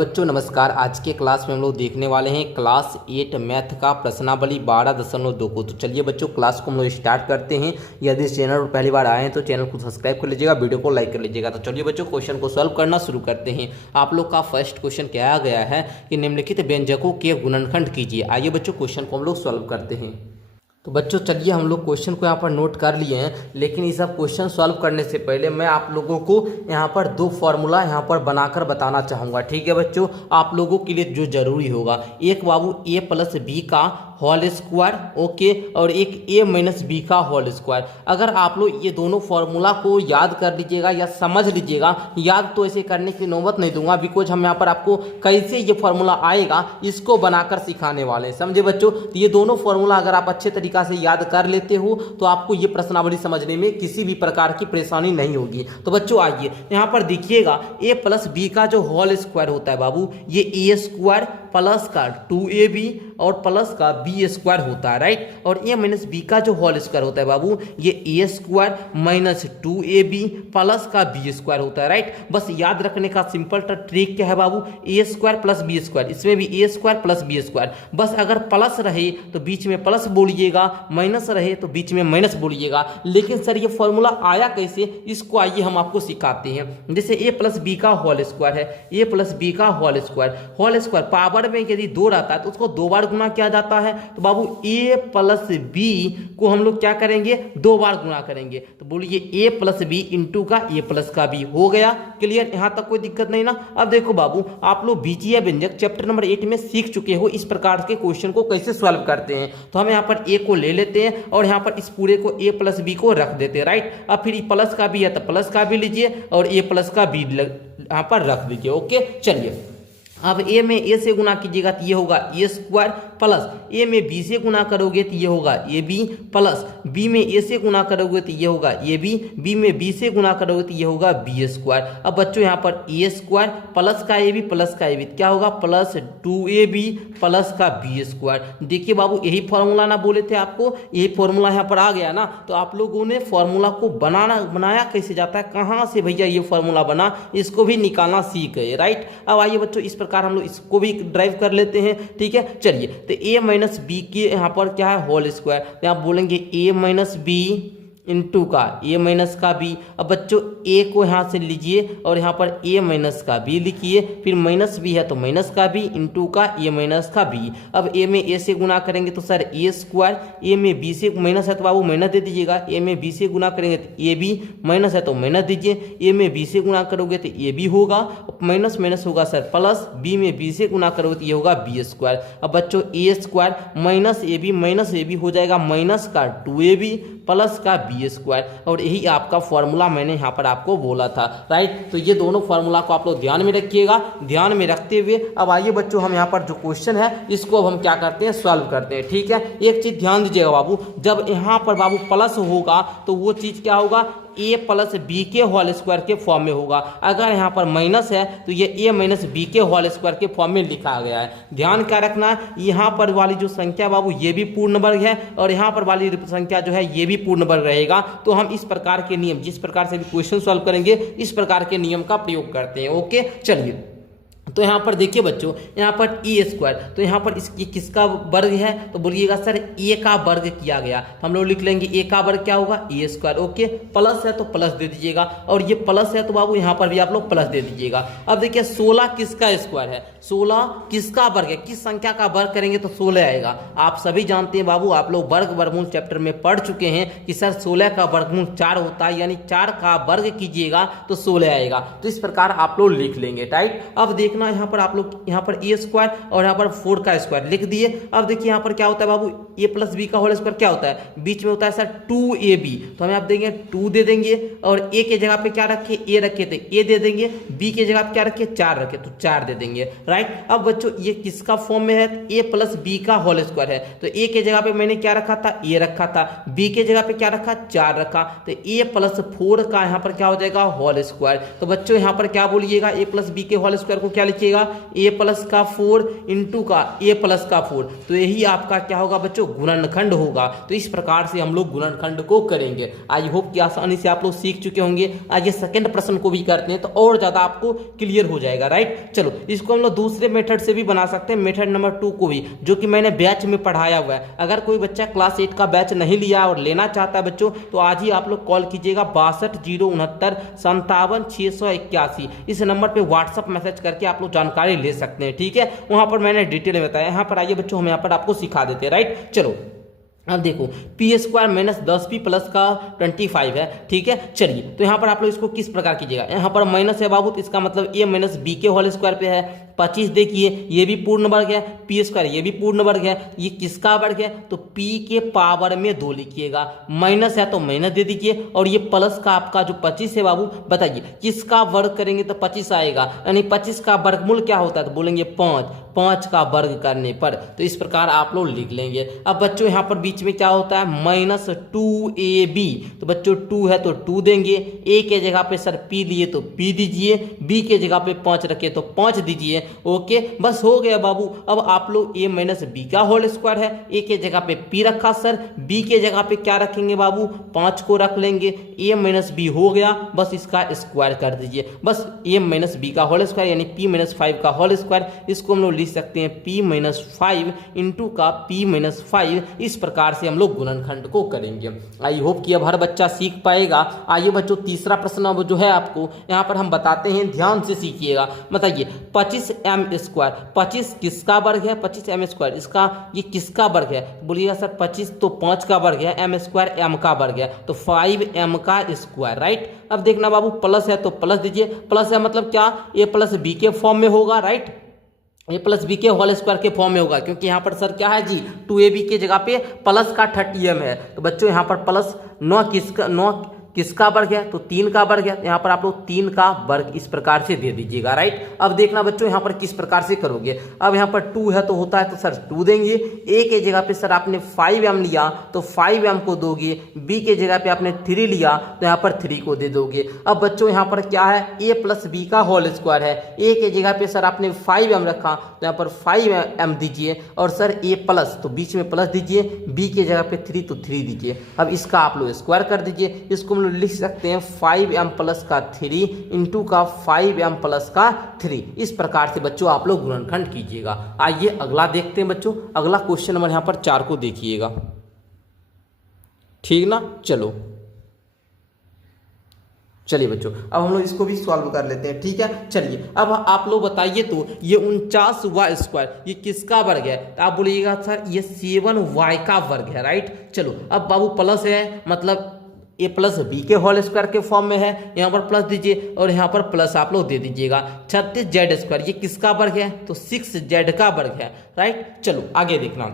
बच्चों नमस्कार। आज के क्लास में हम लोग देखने वाले हैं क्लास 8 मैथ का प्रश्नावली 12.2 को। तो चलिए बच्चों क्लास को हम लोग स्टार्ट करते हैं। यदि इस चैनल पर पहली बार आए हैं तो चैनल को सब्सक्राइब कर लीजिएगा, वीडियो को लाइक कर लीजिएगा। तो चलिए बच्चों क्वेश्चन को सॉल्व करना शुरू करते हैं। आप लोग का फर्स्ट क्वेश्चन क्या गया है कि निम्नलिखित व्यंजकों के गुणनखंड कीजिए। आइए बच्चों क्वेश्चन को हम लोग सॉल्व करते हैं। तो बच्चों चलिए हम लोग क्वेश्चन को यहाँ पर नोट कर लिए हैं, लेकिन ये सब क्वेश्चन सॉल्व करने से पहले मैं आप लोगों को यहाँ पर दो फॉर्मूला यहाँ पर बनाकर बताना चाहूँगा। ठीक है बच्चों, आप लोगों के लिए जो जरूरी होगा, एक बाबू a प्लस बी का होल स्क्वायर, ओके, और एक a माइनस बी का होल स्क्वायर। अगर आप लोग ये दोनों फॉर्मूला को याद कर लीजिएगा या समझ लीजिएगा, याद तो ऐसे करने की नौबत नहीं दूंगा, बिकॉज हम यहाँ पर आपको कैसे ये फॉर्मूला आएगा इसको बनाकर सिखाने वाले हैं। समझे बच्चों? तो ये दोनों फॉर्मूला अगर आप अच्छे तरीका से याद कर लेते हो तो आपको ये प्रश्नावली समझने में किसी भी प्रकार की परेशानी नहीं होगी। तो बच्चों आइए यहाँ पर देखिएगा, a प्लस बी का जो होल स्क्वायर होता है बाबू, ये a स्क्वायर प्लस का 2ab और प्लस का बी स्क्वायर होता है, राइट। और a माइनस बी का जो होल स्क्वायर होता है बाबू, ये a square minus 2ab plus का बी स्क्वायर होता है, राइट। बस याद रखने का सिंपल ट्रिक क्या है बाबू, a square plus b square, इसमें भी a square plus b square. बस अगर प्लस रहे तो बीच में प्लस बोलिएगा, माइनस रहे तो बीच में माइनस बोलिएगा। लेकिन सर ये फॉर्मूला आया कैसे, इसको आइए हम आपको सिखाते हैं। जैसे a प्लस बी का होल स्क्वायर है, a प्लस बी का होल स्क्वायर पावर में यदि 2 रहता है तो उसको 2 बार गुना किया जाता है। तो बाबू a प्लस बी को हम लोग क्या करेंगे, 2 बार गुना करेंगे। तो बोलिए a प्लस बी इंटू का a प्लस का बी। हो गया क्लियर? यहां तक कोई दिक्कत नहीं ना। अब देखो बाबू, आप लोग बीजीय व्यंजक चैप्टर नंबर 8 में सीख चुके हो इस प्रकार के क्वेश्चन को कैसे सॉल्व करते हैं। तो हम यहाँ पर a को ले लेते हैं और यहाँ पर इस पूरे को a प्लस बी को रख देते हैं, राइट। अब फिर प्लस का भी है तो प्लस का भी लीजिए और a प्लस का बी यहाँ पर रख दीजिए, ओके। चलिए अब a में a से गुना कीजिएगा तो ये होगा a स्क्वायर प्लस a में b से गुना करोगे तो ये होगा ab प्लस b में a से गुना करोगे तो ये होगा ab, b में b से गुना करोगे तो ये होगा b स्क्वायर। अब बच्चों यहाँ पर a स्क्वायर प्लस का ab प्लस का ab क्या होगा, प्लस 2ab प्लस का b स्क्वायर। देखिए बाबू यही फॉर्मूला ना बोले थे आपको, यही फॉर्मूला यहाँ पर आ गया ना। तो आप लोगों ने फॉर्मूला को बनाया कैसे जाता है, कहाँ से भैया ये फॉर्मूला बना, इसको भी निकालना सीख गए, राइट। अब आइए बच्चों इस प्रकार हम लोग इसको भी ड्राइव कर लेते हैं, ठीक है। चलिए तो a माइनस बी के यहाँ पर क्या है, होल स्क्वायर। तो आप बोलेंगे a माइनस बी इंटू का a माइनस का b। अब बच्चों a को यहाँ से लीजिए और यहाँ पर a माइनस का b लिखिए, फिर माइनस b है तो माइनस का b इंटू का a माइनस का b। अब a में a से गुना करेंगे तो सर a स्क्वायर, a में b से माइनस है तो बाबू माइनस दे दीजिएगा, a में b से गुना करेंगे तो a b, माइनस है तो माइनस दीजिए, a में b से गुना करोगे तो a b होगा, माइनस माइनस होगा सर प्लस, b में b से गुना करोगे तो ये होगा b स्क्वायर। अब बच्चों a square minus a b हो जाएगा माइनस का 2ab प्लस का बी स्क्वायर। और यही आपका फॉर्मूला मैंने यहाँ पर आपको बोला था, राइट। तो ये दोनों फॉर्मूला को आप लोग ध्यान में रखिएगा। ध्यान में रखते हुए अब आइए बच्चों हम यहाँ पर जो क्वेश्चन है इसको अब हम क्या करते हैं, सॉल्व करते हैं, ठीक है। एक चीज ध्यान दीजिएगा बाबू, जब यहाँ पर बाबू प्लस होगा तो वो चीज क्या होगा, a प्लस बी के होल स्क्वायर के फॉर्म में होगा। अगर यहाँ पर माइनस है तो ये a माइनस बी के होल स्क्वायर के फॉर्म में लिखा गया है। ध्यान क्या रखना है, यहाँ पर वाली जो संख्या बाबू ये भी पूर्ण वर्ग है और यहाँ पर वाली संख्या जो है ये भी पूर्ण वर्ग रहेगा। तो हम इस प्रकार के नियम, जिस प्रकार से भी क्वेश्चन सॉल्व करेंगे इस प्रकार के नियम का प्रयोग करते हैं, ओके। चलिए तो यहाँ पर देखिए बच्चों, यहाँ पर ए स्क्वायर, तो यहाँ पर इसकी किसका वर्ग है, तो बोलिएगा सर ए का वर्ग किया गया। हम लोग लिख लेंगे ए का वर्ग क्या होगा, ए स्क्वायर, ओके। प्लस है तो प्लस दे दीजिएगा और ये प्लस है तो बाबू यहाँ पर भी आप लोग प्लस दे दीजिएगा। अब देखिए 16 किसका स्क्वायर है, 16 किसका वर्ग है, किस संख्या का वर्ग करेंगे तो 16 आएगा। आप सभी जानते हैं बाबू, आप लोग वर्ग वर्गमूल चैप्टर में पढ़ चुके हैं कि सर 16 का वर्गमूल 4 होता है, यानी 4 का वर्ग कीजिएगा तो 16 आएगा। तो इस प्रकार आप लोग लिख लेंगे, राइट। अब देखना यहाँ पर आप लोग, यहाँ पर a स्क्वायर और यहाँ पर 4 का स्क्वायर लिख दिए। अब देखिए यहाँ पर क्या होता है बाबू, a प्लस बी का होल स्क्वायर क्या होता है, बीच में होता है सर 2ab। तो हमें आप देंगे 2 दे देंगे और a के जगह पे क्या रखे, a रखे थे a दे देंगे, b के जगह पे क्या रखे 4 रखे तो 4 दे देंगे, राइट। अब बच्चों ये किसका फॉर्म में है, a प्लस बी का होल स्क्वायर है। तो a के जगह पे मैंने क्या रखा था, a रखा था, b के जगह पे क्या रखा 4 रखा, तो a प्लस 4 का यहाँ पर क्या हो जाएगा, होल स्क्वायर। तो बच्चों यहाँ पर क्या बोलिएगा, a प्लस बी के होल स्क्वायर को क्या लिखिएगा a प्लस का 4 इंटू का a प्लस का 4, तो यही आपका क्या होगा बच्चों गुणनखंड होगा। तो इस प्रकार से हम लोग गुणनखंड को करेंगे। आई होप कि आसानी से आप लोग सीख चुके होंगे। आइए सेकंड प्रश्न को भी करते हैं तो और ज्यादा आपको क्लियर हो जाएगा, राइट। चलो इसको हम लोग दूसरे मेथड से भी बना सकते हैं, मेथड नंबर 2 को भी, जो कि मैंने बैच में पढ़ाया हुआ है। अगर कोई बच्चा क्लास 8 का बैच नहीं लिया और लेना चाहता है बच्चों, तो आज ही आप लोग कॉल कीजिएगा 62 069 57 681। इस नंबर पे व्हाट्सअप मैसेज करके आप लोग जानकारी ले सकते हैं, ठीक है। वहां पर मैंने डिटेल में बताया। यहाँ पर आइए बच्चों, हम यहाँ पर आपको सिखा देते हैं, राइट। चलो अब देखो P square minus 10p plus का 25 है, ठीक है। चलिए तो यहाँ पर आप लोग इसको किस प्रकार कीजिएगा, यहाँ पर माइनस है बाबू, तो इसका मतलब a माइनस बी के होल स्क्वायर पे है। 25 देखिए ये भी पूर्ण वर्ग है, पी स्क्वायर ये भी पूर्ण वर्ग है, ये किसका वर्ग है, तो p के पावर में 2 लिखिएगा। माइनस है तो माइनस दे दीजिए, और ये प्लस का आपका जो 25 है बाबू, बताइए किसका वर्ग करेंगे तो 25 आएगा, यानी 25 का वर्गमूल क्या होता है, तो बोलेंगे 5 का वर्ग करने पर। तो इस प्रकार आप लोग लिख लेंगे। अब बच्चों यहाँ पर बीच में क्या होता है, -2ab, तो बच्चों 2 है तो 2 देंगे, a के जगह पे सर p लिए तो p दीजिए, b के जगह पे 5 रखे तो 5 दीजिए। ओके बस हो गया बाबू। अब आप लोग a माइनस बी का होल स्क्वायर है, a के जगह पे p रखा सर, b के जगह पे क्या रखेंगे बाबू, 5 को रख लेंगे, a माइनस बी हो गया, बस इसका स्क्वायर कर दीजिए। बस a माइनस बी का होल स्क्वायर यानी p माइनस 5 का होल स्क्वायर, इसको हम लोग लिख सकते हैं p माइनस 5 इंटू का p माइनस 5। इस प्रकार से हम लोग गुणनखंड को करेंगे। आई होप कि अब हर बच्चा सीख पाएगा। आइए बच्चों तीसरा प्रश्न अब जो है आपको यहाँ पर हम बताते हैं, ध्यान से सीखिएगा। बताइए 25m स्क्वायर, 25 किसका वर्ग है, 25m स्क्वायर, इसका ये किसका वर्ग है, बोलिएगा सर 25 तो 5 का वर्ग है, m स्क्वायर m का वर्ग है, तो 5m का स्क्वायर, राइट। अब देखना बाबू प्लस है तो प्लस दीजिए, प्लस है मतलब क्या, a प्लस बी के फॉर्म में होगा, राइट, a प्लस बी के होल स्क्वायर के फॉर्म में होगा, क्योंकि यहाँ पर सर क्या है जी 2ab के जगह पे प्लस का 30m है। तो बच्चों यहाँ पर प्लस 9 किसका वर्ग है, तो 3 का वर्ग है, यहाँ पर आप लोग 3 का वर्ग इस प्रकार से दे दीजिएगा, राइट। अब देखना बच्चों यहाँ पर किस प्रकार से करोगे। अब यहाँ पर 2 है तो होता है तो सर 2 देंगे, a के जगह पे सर आपने 5m लिया तो 5m को दोगे, b के जगह पे आपने 3 लिया तो यहाँ पर 3 को दे दोगे। अब बच्चों यहाँ पर क्या है, a प्लस बी का होल स्क्वायर है, a के जगह पे सर आपने 5m रखा तो यहाँ पर 5m दीजिए, और सर a प्लस तो बीच में प्लस दीजिए, b के जगह पे 3 तो 3 दीजिए। अब इसका आप लोग स्क्वायर कर दीजिए, इसको लिख सकते हैं 5m प्लस का 3 इंटू का 5m प्लस का 3। इस प्रकार से बच्चों आप लोग गुणनखंड कीजिएगा। आइए अगला देखते हैं बच्चों, अगला क्वेश्चन नंबर यहाँ पर 4 को देखिएगा, ठीक ना। चलिए बच्चों अब हम लोग इसको भी सॉल्व कर लेते हैं, ठीक है। चलिए अब आप लोग बताइए तो ये 49y स्क्वायर ये किसका वर्ग है, तो आप बोलिएगा सर ये 7y का वर्ग है, राइट। चलो अब बाबू प्लस है मतलब a प्लस बी के होल स्क्वायर के फॉर्म में है, यहाँ पर प्लस दीजिए और यहाँ पर प्लस आप लोग दे दीजिएगा। 36z स्क्वायर ये किसका वर्ग है, तो 6z का वर्ग है, राइट। चलो आगे देखना,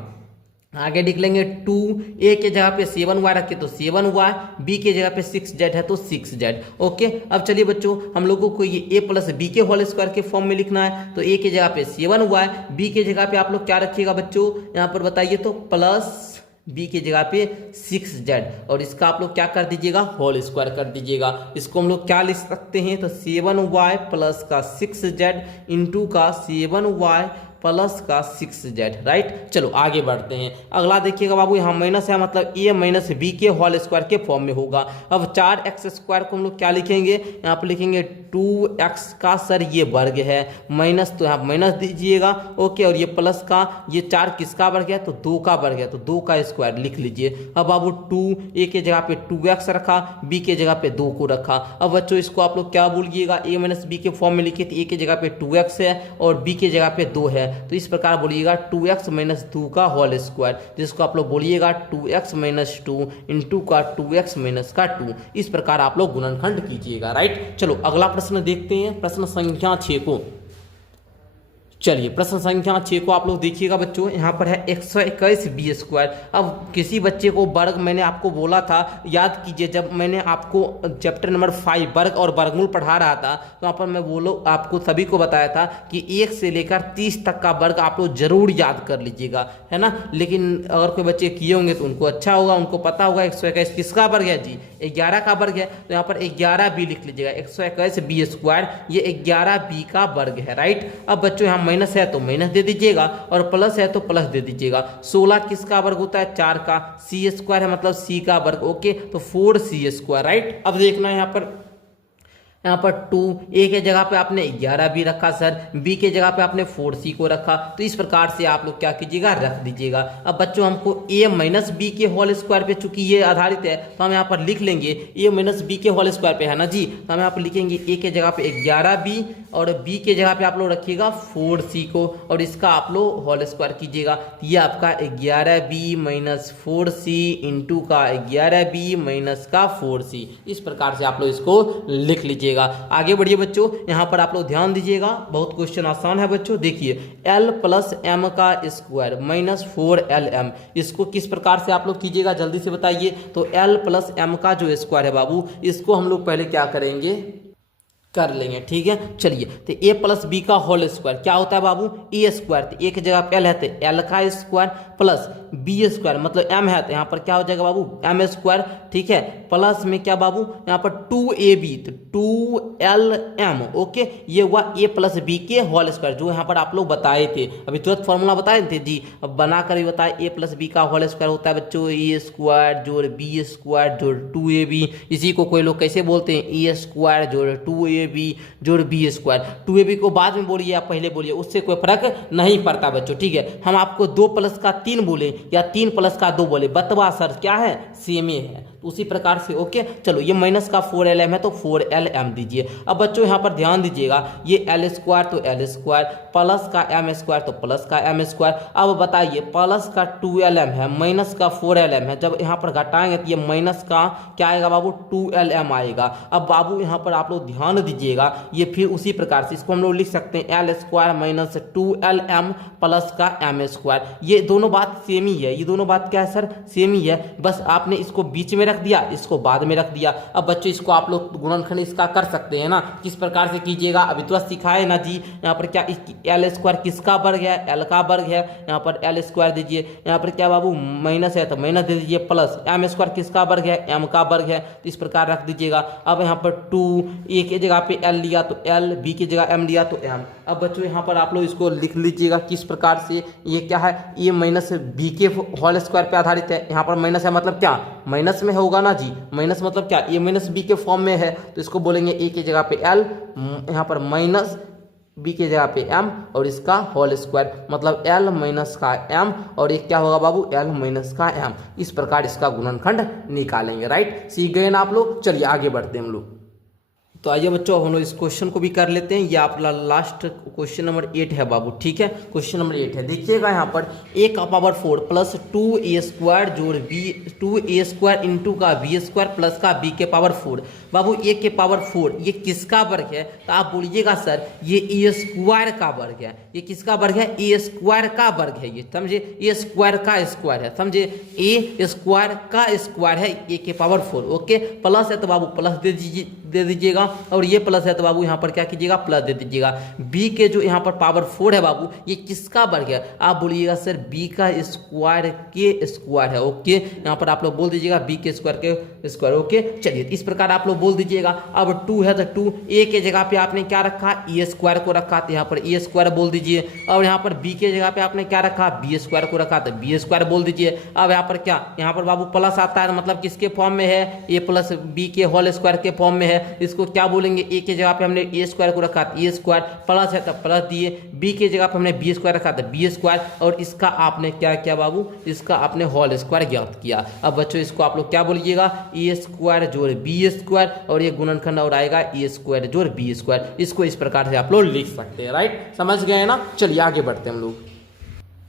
आगे लिख लेंगे 2a के जगह पे 7y रखे तो 7y, b के जगह पे 6z है तो 6z। ओके अब चलिए बच्चों हम लोगों को ये a प्लस बी के होल स्क्वायर के फॉर्म में लिखना है, तो a के जगह पे 7y, b के जगह पे आप लोग क्या रखिएगा बच्चों, यहाँ पर बताइए तो प्लस b के जगह पे 6z, और इसका आप लोग क्या कर दीजिएगा, होल स्क्वायर कर दीजिएगा। इसको हम लोग क्या लिख सकते हैं, तो 7y प्लस का 6z इंटू का 7y प्लस का 6z, राइट। चलो आगे बढ़ते हैं। अगला देखिएगा बाबू यहाँ माइनस है मतलब a माइनस बी के होल स्क्वायर के फॉर्म में होगा। अब 4x स्क्वायर को हम लोग क्या लिखेंगे, यहाँ पर लिखेंगे 2x का सर ये वर्ग है, माइनस तो यहाँ माइनस दीजिएगा, ओके, और ये प्लस का ये 4 किसका वर्ग है, तो 2 का वर्ग है, तो 2 का स्क्वायर लिख लीजिए। अब बाबू 2 a के जगह पे 2x रखा, b के जगह पे 2 को रखा। अब बच्चों इसको आप लोग क्या बोलिएगा, a माइनस बी के फॉर्म में लिखिए, तो a के जगह पे 2x है और b के जगह पे 2 है, तो इस प्रकार बोलिएगा 2x माइनस 2 का होल स्क्वायर, जिसको आप लोग बोलिएगा 2x माइनस 2 इंटू का 2x माइनस का 2। इस प्रकार आप लोग गुणनखंड कीजिएगा, राइट। चलो अगला प्रश्न देखते हैं, प्रश्न संख्या 6 को। चलिए प्रश्न संख्या 6 को आप लोग देखिएगा बच्चों, यहाँ पर है 121 बी स्क्वायर। अब किसी बच्चे को वर्ग, मैंने आपको बोला था, याद कीजिए जब मैंने आपको चैप्टर नंबर 5 वर्ग और वर्गमूल पढ़ा रहा था तो वहाँ पर मैं आपको सभी को बताया था कि 1 से लेकर 30 तक का वर्ग आप लोग जरूर याद कर लीजिएगा, है ना। लेकिन अगर कोई बच्चे किए होंगे तो उनको अच्छा होगा, उनको पता होगा 121 किसका वर्ग है जी, 11 का वर्ग है। तो यहाँ पर 11 बी लिख लीजिएगा, 121 बी स्क्वायर ये 11 बी का वर्ग है, राइट। अब बच्चों यहाँ माइनस है तो माइनस दे दीजिएगा और प्लस है तो प्लस दे दीजिएगा। 16 किसका वर्ग होता है, 4 का। सी स्क्वायर है मतलब सी का वर्ग, ओके, तो 4c स्क्वायर, राइट। अब देखना है यहाँ पर 2 ए के जगह पे आपने 11 भी रखा सर, बी के जगह पे आपने 4c को रखा, तो इस प्रकार से आप लोग क्या कीजिएगा, रख दीजिएगा। अब बच्चों हमको a माइनस बी के होल स्क्वायर पे चूंकि ये आधारित है तो हम यहाँ पर लिख लेंगे a माइनस बी के होल स्क्वायर पे, है ना जी। तो हम यहाँ पर लिखेंगे a के जगह पे 11b और b के जगह पे आप लोग रखिएगा 4c को और इसका आप लोग होल स्क्वायर कीजिएगा। ये आपका 11b माइनस 4c इंटू का 11b माइनस का 4c, इस प्रकार से आप लोग इसको लिख लीजिएगा। आगे बढ़िए बच्चों, यहाँ पर आप लोग ध्यान दीजिएगा, बहुत क्वेश्चन आसान है बच्चों। देखिए l प्लस m का स्क्वायर माइनस 4lm, इसको किस प्रकार से आप लोग कीजिएगा जल्दी से बताइए। तो l प्लस m का जो स्क्वायर है बाबू, इसको हम लोग पहले क्या करेंगे, कर लेंगे, ठीक है। चलिए तो a प्लस बी का होल स्क्वायर क्या होता है बाबू, ए स्क्वायर, तो ए की जगह पे l है तो l का स्क्वायर प्लस बी स्क्वायर मतलब m है तो यहाँ पर क्या हो जाएगा बाबू, m स्क्वायर, ठीक है। प्लस में क्या बाबू, यहाँ पर 2ab तो 2lm, ओके, ये हुआ a प्लस बी के होल स्क्वायर जो यहाँ पर आप लोग बताए थे, अभी तुरंत फॉर्मूला बताए थे जी, अब बना कर भी बताए। a प्लस बी का होल स्क्वायर होता है बच्चों a स्क्वायर जोड़ बी स्क्वायर जोड़ 2ab, इसी को कोई लोग कैसे बोलते हैं, a स्क्वायर जोड़ 2ab जोड़ बी स्क्वायर। 2ab को बाद में बोलिए या पहले बोलिए, उससे कोई फर्क नहीं पड़ता बच्चों, ठीक है। हम आपको 2 प्लस का 3 बोले या 3 प्लस का 2 बोले, बतवा सर क्या है, सेम ही है, तो उसी प्रकार से, ओके। चलो ये माइनस का 4lm है तो 4lm दीजिए। अब बच्चों यहाँ पर ध्यान दीजिएगा, ये l स्क्वायर तो l स्क्वायर, प्लस का m स्क्वायर तो प्लस का m स्क्वायर। अब बताइए प्लस का 2lm है माइनस का 4lm है, जब यहाँ पर घटाएंगे तो ये माइनस का क्या आएगा बाबू, 2lm आएगा। अब बाबू यहाँ पर आप लोग ध्यान दीजिएगा, ये फिर उसी प्रकार से इसको हम लोग लिख सकते हैं l square minus 2lm plus का m स्क्वायर। ये दोनों बात सेम ही है, ये दोनों बात क्या है सर, सेम ही है, बस आपने इसको बीच में रख दिया, इसको बाद में रख दिया। अब बच्चों इसको आप लोग गुणनखंड इसका कर सकते हैं ना, किस प्रकार से कीजिएगा, अभी तो सिखाए ना जी। यहाँ पर क्या l स्क्वायर किसका वर्ग है, l का वर्ग है, यहाँ पर l स्क्वायर दीजिए। यहाँ पर क्या बाबू माइनस है तो माइनस दे दीजिए, प्लस m स्क्वायर किसका वर्ग है, m का वर्ग है, तो इस प्रकार रख दीजिएगा। अब यहाँ पर 2 a की जगह पे l लिया तो l, b की जगह m लिया तो m। अब बच्चों यहाँ पर आप लोग इसको लिख लीजिएगा किस प्रकार से, ये क्या है, a माइनस बी के होल स्क्वायर पे आधारित है। यहाँ पर माइनस है मतलब क्या, माइनस में होगा ना जी, माइनस मतलब क्या, a माइनस बी के फॉर्म में है तो इसको बोलेंगे a की जगह पे l, यहाँ पर माइनस b की जगह पे m और इसका होल स्क्वायर मतलब l माइनस का m, और ये क्या होगा बाबू, l माइनस का m। इस प्रकार इसका गुणनखंड निकालेंगे, राइट। सीख गए ना आप लोग। चलिए आगे बढ़ते हैं हम लोग। तो आइए बच्चों हम लोग इस क्वेश्चन को भी कर लेते हैं, ये आपका लास्ट क्वेश्चन नंबर 8 है बाबू, ठीक है। क्वेश्चन नंबर 8 है, देखिएगा यहाँ पर a का पावर 4 प्लस 2a स्क्वायर जोड़ b 2a स्क्वायर इंटू का b स्क्वायर प्लस का b के पावर 4। बाबू a के पावर 4 ये किसका वर्ग है, तो आप बोलिएगा सर ये a स्क्वायर का वर्ग है। ये किसका वर्ग है, a स्क्वायर का वर्ग है, ये समझे, a स्क्वायर का स्क्वायर है, समझे, a स्क्वायर का स्क्वायर है a के पावर 4, ओके। प्लस है तो बाबू प्लस दे दीजिएगा और ये प्लस है तो बाबू यहाँ पर क्या कीजिएगा, प्लस दे दीजिएगा। b के जो यहाँ पर पावर 4 है बाबू, ये किसका वर्ग है, आप बोलिएगा सर b का स्क्वायर के स्क्वायर है, ओके। यहाँ पर आप लोग बोल दीजिएगा b के स्क्वायर के स्क्वायर, ओके। चलिए इस प्रकार आप लोग बोल दीजिएगा। अब 2 है तो 2 a के जगह पे आपने क्या रखा, ए स्क्वायर को रखा तो यहाँ पर ए स्क्वायर बोल दीजिए। और यहाँ पर b के जगह पे आपने क्या रखा, बी स्क्वायर को रखा तो बी स्क्वायर बोल दीजिए। अब यहाँ पर क्या, यहाँ पर बाबू प्लस आता है मतलब किसके फॉर्म में है, a प्लस बी के होल स्क्वायर के फॉर्म में है, इसको क्या बोलेंगे, a के जगह पे हमने ए स्क्वायर को रखा तो ए स्क्वायर, प्लस है तो प्लस दिए, b के जगह पे हमने बी स्क्वायर रखा तो बी स्क्वायर, और इसका आपने क्या किया बाबू, इसका आपने होल स्क्वायर ज्ञात किया। अब बच्चों इसको आप लोग क्या बोलिएगा, ए स्क्वायर जोड़ बी स्क्वायर, और ये गुणनखंड और आएगा ए स्क्वायर जोड़ बी स्क्वायर। इसको इस प्रकार से आप लोग लिख सकते हैं, राइट, समझ गए ना। चलिए आगे बढ़ते हैं हम लोग।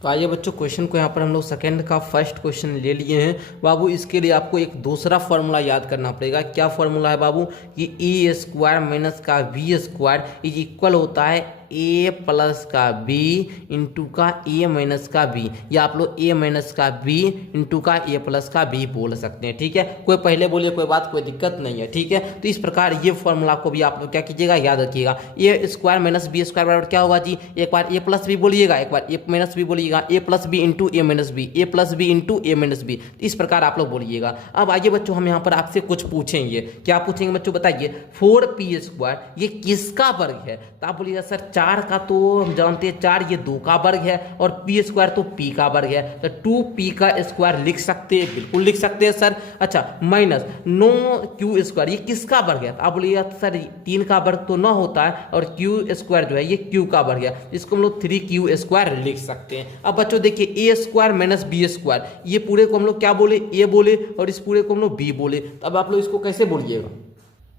तो आइए बच्चों क्वेश्चन को यहाँ पर हम लोग सेकंड का फर्स्ट क्वेश्चन ले लिए हैं बाबू। इसके लिए आपको एक दूसरा फॉर्मूला याद करना पड़ेगा। क्या फॉर्मूला है बाबू, कि ए स्क्वायर माइनस का बी स्क्वायर इज इक्वल होता है ए प्लस का बी इंटू का ए माइनस का बी, या आप लोग ए माइनस का बी इंटू का ए प्लस का बी बोल सकते हैं। ठीक है, कोई पहले बोलिए, कोई बात, कोई दिक्कत नहीं है। ठीक है, तो इस प्रकार ये फॉर्मूला को भी आप लोग क्या कीजिएगा, याद रखिएगा। ए स्क्वायर माइनस बी स्क्वायर बराबर क्या होगा जी, एक बार ए प्लस बी बोलिएगा, एक बार ए माइनस बी बोलिएगा, ए plus b into a minus B, A plus b into a minus B, इस प्रकार आप लोग बोलिएगा। अब आइए बच्चों, हम यहाँ पर आपसे कुछ पूछेंगे। क्या पूछेंगे बच्चों, बताइए। 4p स्क्वायर ये किसका वर्ग है? तो आप बोलिएगा सर 4 का तो हम जानते हैं, 4 ये 2 का वर्ग है, और p स्क्वायर तो p का वर्ग है, तो 2p का स्क्वायर लिख सकते हैं, बिल्कुल लिख सकते हैं सर। अच्छा, माइनस 9q स्क्वायर ये किसका वर्ग है? आप बोलिएगा सर 3 का वर्ग तो 9 होता है, और q स्क्वायर जो है ये q का वर्ग है, इसको हम लोग 3q स्क्वायर लिख सकते हैं। अब बच्चों देखिए, a square minus b square, ये पूरे को हम लोग क्या बोले, a बोले, और इस पूरे को हम लोग b बोले। तो अब आप लोग इसको कैसे बोलिएगा?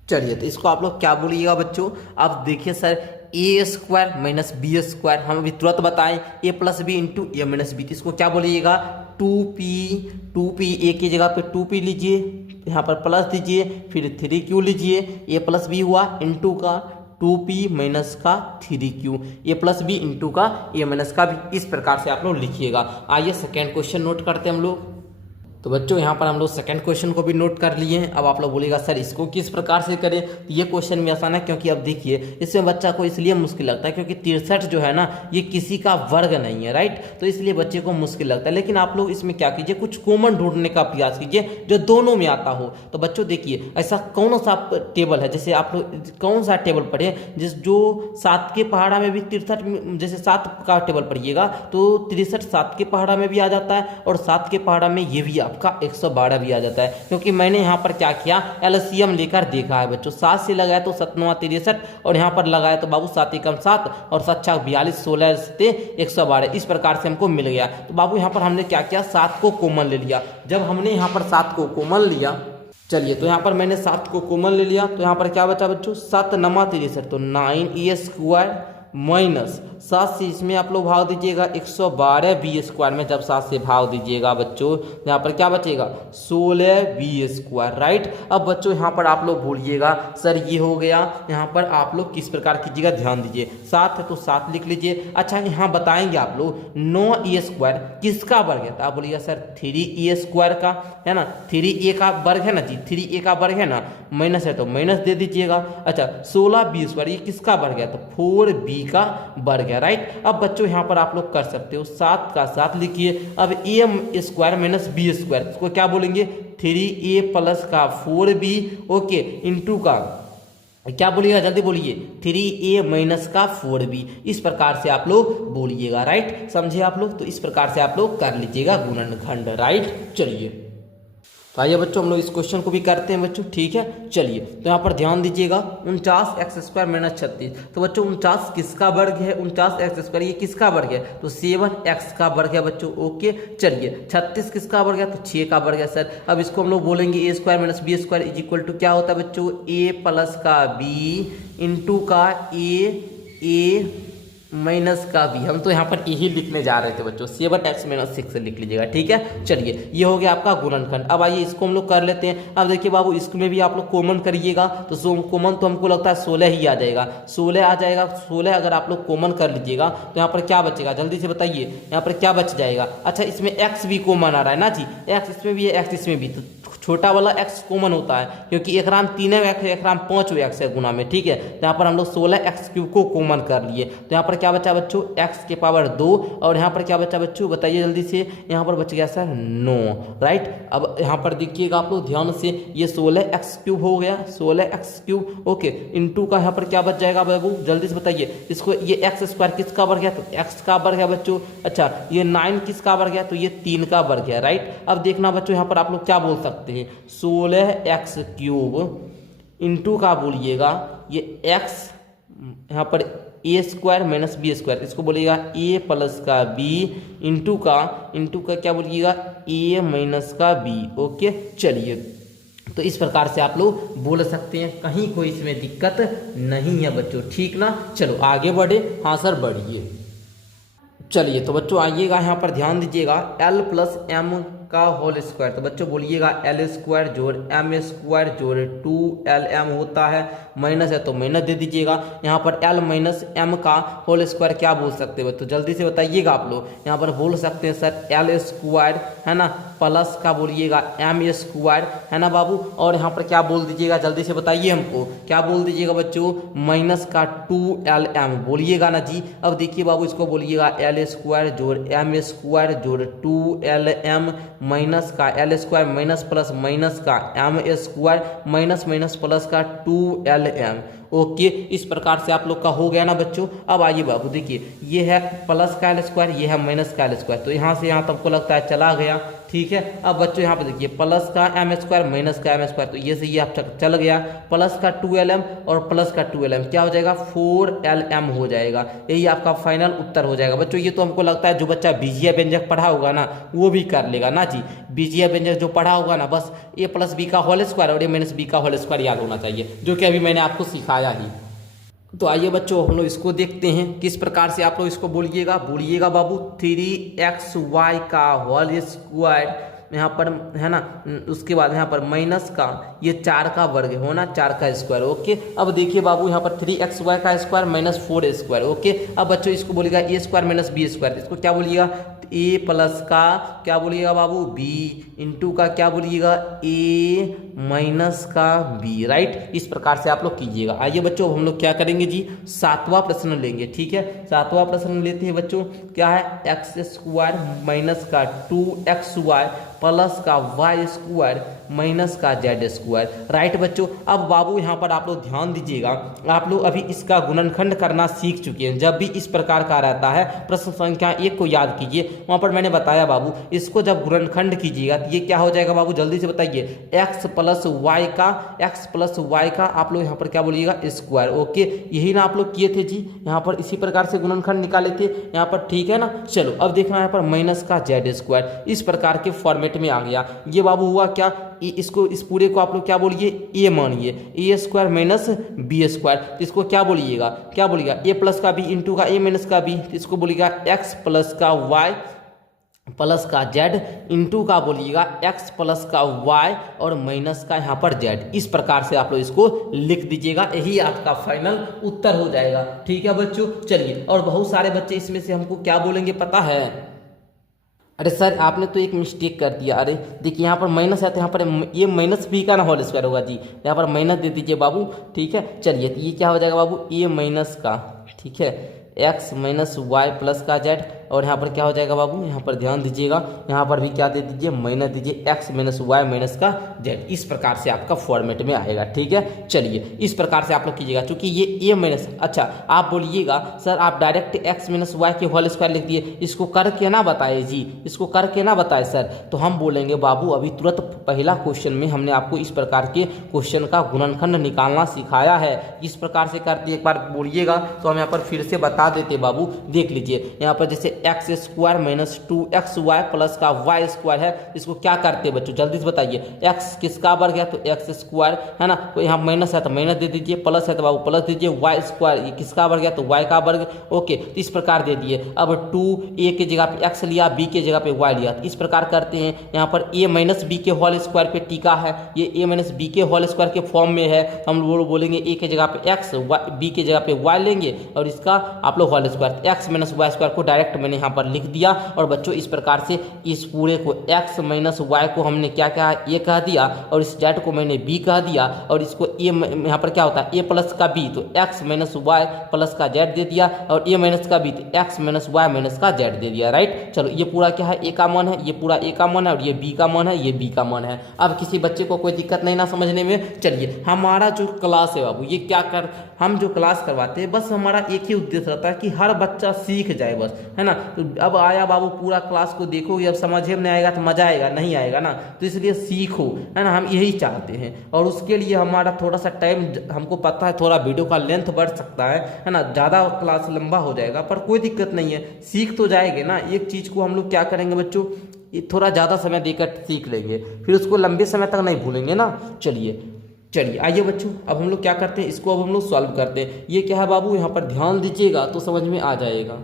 चलिए, तो इसको आप लोग क्या बोलिएगा बच्चों? आप देखिए सर, ए स्क्वायर माइनस बी स्क्वायर, हम अभी तुरंत बताएं, ए plus b into a minus B, इसको क्या बोलिएगा, 2p ए की जगह पे 2p लीजिए, यहाँ पर प्लस दीजिए, फिर 3q लीजिए, ए प्लस बी हुआ इंटू का 2p माइनस का 3q, ए प्लस बी इंटू का ए माइनस का बी, इस प्रकार से आप लोग लिखिएगा। आइए सेकेंड क्वेश्चन नोट करते हैं हम लोग। तो बच्चों यहाँ पर हम लोग सेकंड क्वेश्चन को भी नोट कर लिए हैं। अब आप लोग बोलिएगा सर इसको किस प्रकार से करें? तो ये क्वेश्चन भी आसान है, क्योंकि अब देखिए इसमें बच्चा को इसलिए मुश्किल लगता है क्योंकि 63 जो है ना ये किसी का वर्ग नहीं है, राइट, तो इसलिए बच्चे को मुश्किल लगता है। लेकिन आप लोग इसमें क्या कीजिए, कुछ कॉमन ढूंढने का प्रयास कीजिए जो दोनों में आता हो। तो बच्चों देखिए, ऐसा कौन सा टेबल है, जैसे आप लोग कौन सा टेबल पढ़े जो 7 के पहाड़ा में भी 63, जैसे 7 का टेबल पढ़िएगा तो 63 7 के पहाड़ा में भी आ जाता है, और 7 के पहाड़ा में ये भी आपका 112 भी आ जाता है। क्योंकि मैंने यहाँ पर क्या किया, एलसीएम लेकर देखा है बच्चों। 7 से लगाया तो 7 9 63, और यहाँ पर लगाया तो बाबू 7 एकम 7 और 7 6 42, 16 से 112, इस प्रकार से हमको मिल गया। तो बाबू यहाँ पर हमने क्या किया, 7 को कॉमन ले लिया। जब हमने यहाँ पर 7 को कॉमन लिया, चलिए, तो यहाँ पर मैंने 7 को कॉमन ले लिया, तो यहाँ पर क्या बचा बच्चों, 7 9 63, तो 9a स्क्वायर माइनस 7 से इसमें आप लोग भाग दीजिएगा 112 बी स्क्वायर में, जब 7 से भाग दीजिएगा बच्चों यहाँ पर क्या बचेगा, 16 बी स्क्वायर, राइट। अब बच्चों यहाँ पर आप लोग बोलिएगा सर ये हो गया, यहाँ पर आप लोग किस प्रकार कीजिएगा, ध्यान दीजिए, 7 है तो 7 लिख लीजिए। अच्छा, यहाँ बताएंगे आप लोग 9a स्क्वायर किसका वर्ग है? तो आप बोलिएगा सर 3a स्क्वायर का, है ना, 3a का वर्ग है ना जी, 3a का वर्ग है ना, माइनस है तो माइनस दे दीजिएगा। अच्छा, 16b स्क्वायर ये किसका वर्ग है? तो 4b का वर्ग है, राइट। अब बच्चों यहाँ पर आप लोग कर सकते हो, 7 का 7 लिखिए। अब a square minus b square, इसको क्या बोलेंगे, 3a प्लस का 4b, ओके, इंटू का क्या बोलिएगा, जल्दी बोलिए, 3a माइनस का 4b, इस प्रकार से आप लोग बोलिएगा, राइट। समझे आप लोग? तो इस प्रकार से आप लोग कर लीजिएगा गुणनखंड, राइट। चलिए, तो आइए बच्चों हम लोग इस क्वेश्चन को भी करते हैं बच्चों, ठीक है। चलिए, तो यहाँ पर ध्यान दीजिएगा, 49x स्क्वायर माइनस 36, तो बच्चों 49 किसका वर्ग है, 49x स्क्वायर ये किसका वर्ग है, तो 7x का वर्ग है बच्चों, ओके। चलिए, 36 किसका वर्ग है, तो 6 का वर्ग है सर। अब इसको हम लोग बोलेंगे a square minus b square is equal to क्या होता है बच्चों, a प्लस का b इंटू का a माइनस का भी, हम तो यहाँ पर यही लिखने जा रहे थे बच्चों, 7x माइनस 6 से लिख लीजिएगा, ठीक है। चलिए, ये हो गया आपका गुणनखंड। अब आइए इसको हम लोग कर लेते हैं। अब देखिए बाबू, इसमें भी आप लोग कॉमन करिएगा, तो कॉमन तो हमको लगता है 16 ही आ जाएगा, 16 आ जाएगा। 16 अगर आप लोग कॉमन कर लीजिएगा तो यहाँ पर क्या बचेगा, जल्दी से बताइए, यहाँ पर क्या बच जाएगा। अच्छा, इसमें x भी कॉमन आ रहा है ना जी, x इसमें भी है, x इसमें भी, तो छोटा वाला x कॉमन होता है, क्योंकि एक राम 3x है, एक राम 5x है गुना में, ठीक है। तो यहाँ पर हम लोग 16x³ को कॉमन कर लिए, तो यहाँ पर क्या बचा बच्चों, x के पावर 2, और यहाँ पर क्या बचा बच्चों, बताइए जल्दी से, यहाँ पर बच गया सर 9, राइट। अब यहाँ पर देखिएगा आप लोग ध्यान से, ये 16x³ हो गया, 16x³, ओके, इंटू का यहाँ पर क्या बच जाएगा बाबू, जल्दी से बताइए। इसको ये x स्क्वायर किसका वर्ग है, तो x का वर्ग है बच्चों। अच्छा, ये 9 किसका वर्ग है, तो ये 3 का वर्ग है, राइट। अब देखना बच्चों, यहाँ पर आप लोग क्या बोल सकते हैं, 16x³ इंटू का बोलिएगा ये x, यहाँ पर a square minus b square, इसको बोलिएगा a प्लस का b इंटू का क्या बोलिएगा, a माइनस का b, ओके। चलिए, तो इस प्रकार से आप लोग बोल सकते हैं, कहीं कोई इसमें दिक्कत नहीं है बच्चों, ठीक ना। चलो आगे बढ़े, हाँ सर बढ़िए। चलिए, तो बच्चों आइएगा, यहाँ पर ध्यान दीजिएगा, l प्लस m का होल स्क्वायर। तो बच्चों बोलिएगा एल स्क्वायर जोड़ एम स्क्वायर जोड़ 2LM होता है, माइनस है तो माइनस दे दीजिएगा। यहाँ पर एल माइनस एम का होल स्क्वायर क्या बोल सकते हो, तो जल्दी से बताइएगा आप लोग। यहाँ पर बोल सकते हैं सर एल स्क्वायर है ना, प्लस का बोलिएगा एम स्क्वायर है ना बाबू, और यहाँ पर क्या बोल दीजिएगा जल्दी से बताइए हमको, क्या बोल दीजिएगा बच्चों, माइनस का 2LM बोलिएगा ना जी। अब देखिए बाबू इसको बोलिएगा एल स्क्वायर जोड़ एम स्क्वायर जोड़ 2LM माइनस का l square minus plus minus का m square minus minus plus का 2LM। ओके, इस प्रकार से आप लोग का हो गया ना बच्चों। अब आइए बाबू देखिए, ये है प्लस का एल स्क्वायर, ये है माइनस का एल स्क्वायर, तो यहाँ से यहाँ तक आपको लगता है चला गया, ठीक है। अब बच्चों यहाँ पे देखिए प्लस का एम स्क्वायर माइनस का एम स्क्वायर, तो ये से ये आप चल गया, प्लस का 2LM और प्लस का 2LM क्या हो जाएगा 4LM हो जाएगा। यही आपका फाइनल उत्तर हो जाएगा बच्चों। ये तो हमको लगता है जो बच्चा बीजीय व्यंजक पढ़ा होगा ना वो भी कर लेगा ना जी। बीजीय व्यंजक जो पढ़ा होगा ना, बस ए प्लस बी का होल स्क्वायर और ए माइनस बी का होल स्क्वायर याद होना चाहिए, जो कि अभी मैंने आपको सिखाया ही। तो आइए बच्चों हम लोग इसको देखते हैं किस प्रकार से आप लोग इसको बोलिएगा बाबू 3xy का होल स्क्वायर यहाँ पर है ना, उसके बाद यहाँ पर माइनस का ये 4 का वर्ग हो ना, 4 का स्क्वायर। ओके, अब देखिए बाबू यहाँ पर 3xy का स्क्वायर माइनस 4 स्क्वायर। ओके, अब बच्चों इसको बोलिएगा ए स्क्वायर माइनस बी स्क्वायर, इसको क्या बोलिएगा ए प्लस का क्या बोलिएगा बाबू बी इंटू का क्या बोलिएगा ए माइनस का बी, राइट। इस प्रकार से आप लोग कीजिएगा। आइए बच्चों हम लोग क्या करेंगे जी, 7वां प्रश्न लेंगे, ठीक है। 7वां प्रश्न लेते हैं बच्चों, क्या है एक्स स्क्वायर माइनस का 2xy प्लस का वाई स्क्वायर माइनस का जेड स्क्वायर, राइट बच्चों। अब बाबू यहाँ पर आप लोग ध्यान दीजिएगा, आप लोग अभी इसका गुणनखंड करना सीख चुके हैं। जब भी इस प्रकार का रहता है प्रश्न संख्या 1 को याद कीजिए, वहाँ पर मैंने बताया बाबू इसको जब गुणनखंड कीजिएगा तो ये क्या हो जाएगा बाबू जल्दी से बताइए, x प्लस वाई का आप लोग यहाँ पर क्या बोलिएगा स्क्वायर। ओके, यही ना आप लोग किए थे जी, यहाँ पर इसी प्रकार से गुणनखंड निकाले थे यहाँ पर, ठीक है ना। चलो अब देखना यहाँ पर माइनस का जेड स्क्वायर, इस प्रकार के फॉर्मेट में आ गया। ये बाबू हुआ क्या, इसको इस पूरे को आप लोग क्या बोलिए ए मानिए, ए स्क्वायर माइनस बी स्क्वायर, इसको क्या बोलिएगा ए प्लस का बी इंटू का ए माइनस का बी, इसको बोलिएगा एक्स प्लस का वाई प्लस का जेड इंटू का बोलिएगा एक्स प्लस का वाई और माइनस का यहाँ पर जेड। इस प्रकार से आप लोग इसको लिख दीजिएगा, यही आपका फाइनल उत्तर हो जाएगा, ठीक है बच्चों। चलिए, और बहुत सारे बच्चे इसमें से हमको क्या बोलेंगे पता है, अरे सर आपने तो एक मिस्टेक कर दिया। अरे देखिए यहाँ पर माइनस है तो यहाँ पर ये माइनस बी का ना होल स्क्वायर होगा जी, यहाँ पर माइनस दे दीजिए बाबू, ठीक है। चलिए तो ये क्या हो जाएगा बाबू ए माइनस का, ठीक है, एक्स माइनस वाई प्लस का जेड, और यहाँ पर क्या हो जाएगा बाबू, यहाँ पर ध्यान दीजिएगा, यहाँ पर भी क्या दे दीजिए माइनस दीजिए एक्स माइनस वाई माइनस का जेड। इस प्रकार से आपका फॉर्मेट में आएगा, ठीक है। चलिए इस प्रकार से आप लोग कीजिएगा, क्योंकि ये ए माइनस, अच्छा आप बोलिएगा सर आप डायरेक्ट एक्स माइनस वाई के होल स्क्वायर लिख दिए, इसको करके ना बताए जी, इसको करके ना बताए सर। तो हम बोलेंगे बाबू अभी तुरंत पहला क्वेश्चन में हमने आपको इस प्रकार के क्वेश्चन का गुणनखंड निकालना सिखाया है, इस प्रकार से करते एक बार बोलिएगा तो हम यहाँ पर फिर से बता देते बाबू। देख लीजिए यहाँ पर जैसे x square minus 2xy plus का वाई स्क्वायर है, इसको क्या करते हैं बच्चों जल्दी से बताइए, एक्स किसका वर्ग है तो एक्स स्क्वायर है ना, तो यहाँ माइनस है तो माइनस दे दीजिए, प्लस है तो बाबू प्लस दीजिए, वाई स्क्वायर ये किसका वर्ग है तो वाई का वर्ग। ओके, तो इस प्रकार दे दिए। अब 2a की जगह पे एक्स लिया, b की जगह पे वाई लिया, इस प्रकार करते हैं। यहाँ पर a माइनस बी के होल स्क्वायर पे टीका है, ये a माइनस बी के होल स्क्वायर के फॉर्म में है, हम लोग बोलेंगे a की जगह पे x, b की जगह पे y लेंगे और इसका आप लोग whole square x minus y square को डायरेक्ट मैंने यहाँ पर लिख दिया। और बच्चों इस प्रकार से इस पूरे को x माइनस वाई को हमने क्या कहा a कह दिया, और इस जेड को मैंने b कह दिया, और इसको a यहाँ पर क्या होता है a प्लस का b तो x माइनस वाई प्लस का जेड दे दिया, और a माइनस का b तो x माइनस वाई माइनस का जेड दे दिया, राइट। चलो ये पूरा क्या है a का मान है, ये पूरा a का मान है, और ये b का मान है, ये b का मान है। अब किसी बच्चे को कोई दिक्कत नहीं ना समझने में। चलिए हमारा जो क्लास है बाबू ये क्या कर, हम जो क्लास करवाते हैं बस हमारा एक ही उद्देश्य रहता है कि हर बच्चा सीख जाए बस, है ना। तो अब आया बाबू पूरा क्लास को देखोगे, अब समझ में नहीं आएगा तो मजा आएगा नहीं आएगा ना, तो इसलिए सीखो, है ना, हम यही चाहते हैं। और उसके लिए हमारा थोड़ा सा टाइम, हमको पता है थोड़ा वीडियो का लेंथ बढ़ सकता है ना, ज़्यादा क्लास लंबा हो जाएगा, पर कोई दिक्कत नहीं है, सीख तो जाएंगे ना। एक चीज़ को हम लोग क्या करेंगे बच्चों, थोड़ा ज़्यादा समय देकर सीख लेंगे, फिर उसको लंबे समय तक नहीं भूलेंगे ना। चलिए आइए बच्चों, अब हम लोग क्या करते हैं, इसको अब हम लोग सॉल्व करते हैं। ये क्या है बाबू, यहाँ पर ध्यान दीजिएगा तो समझ में आ जाएगा।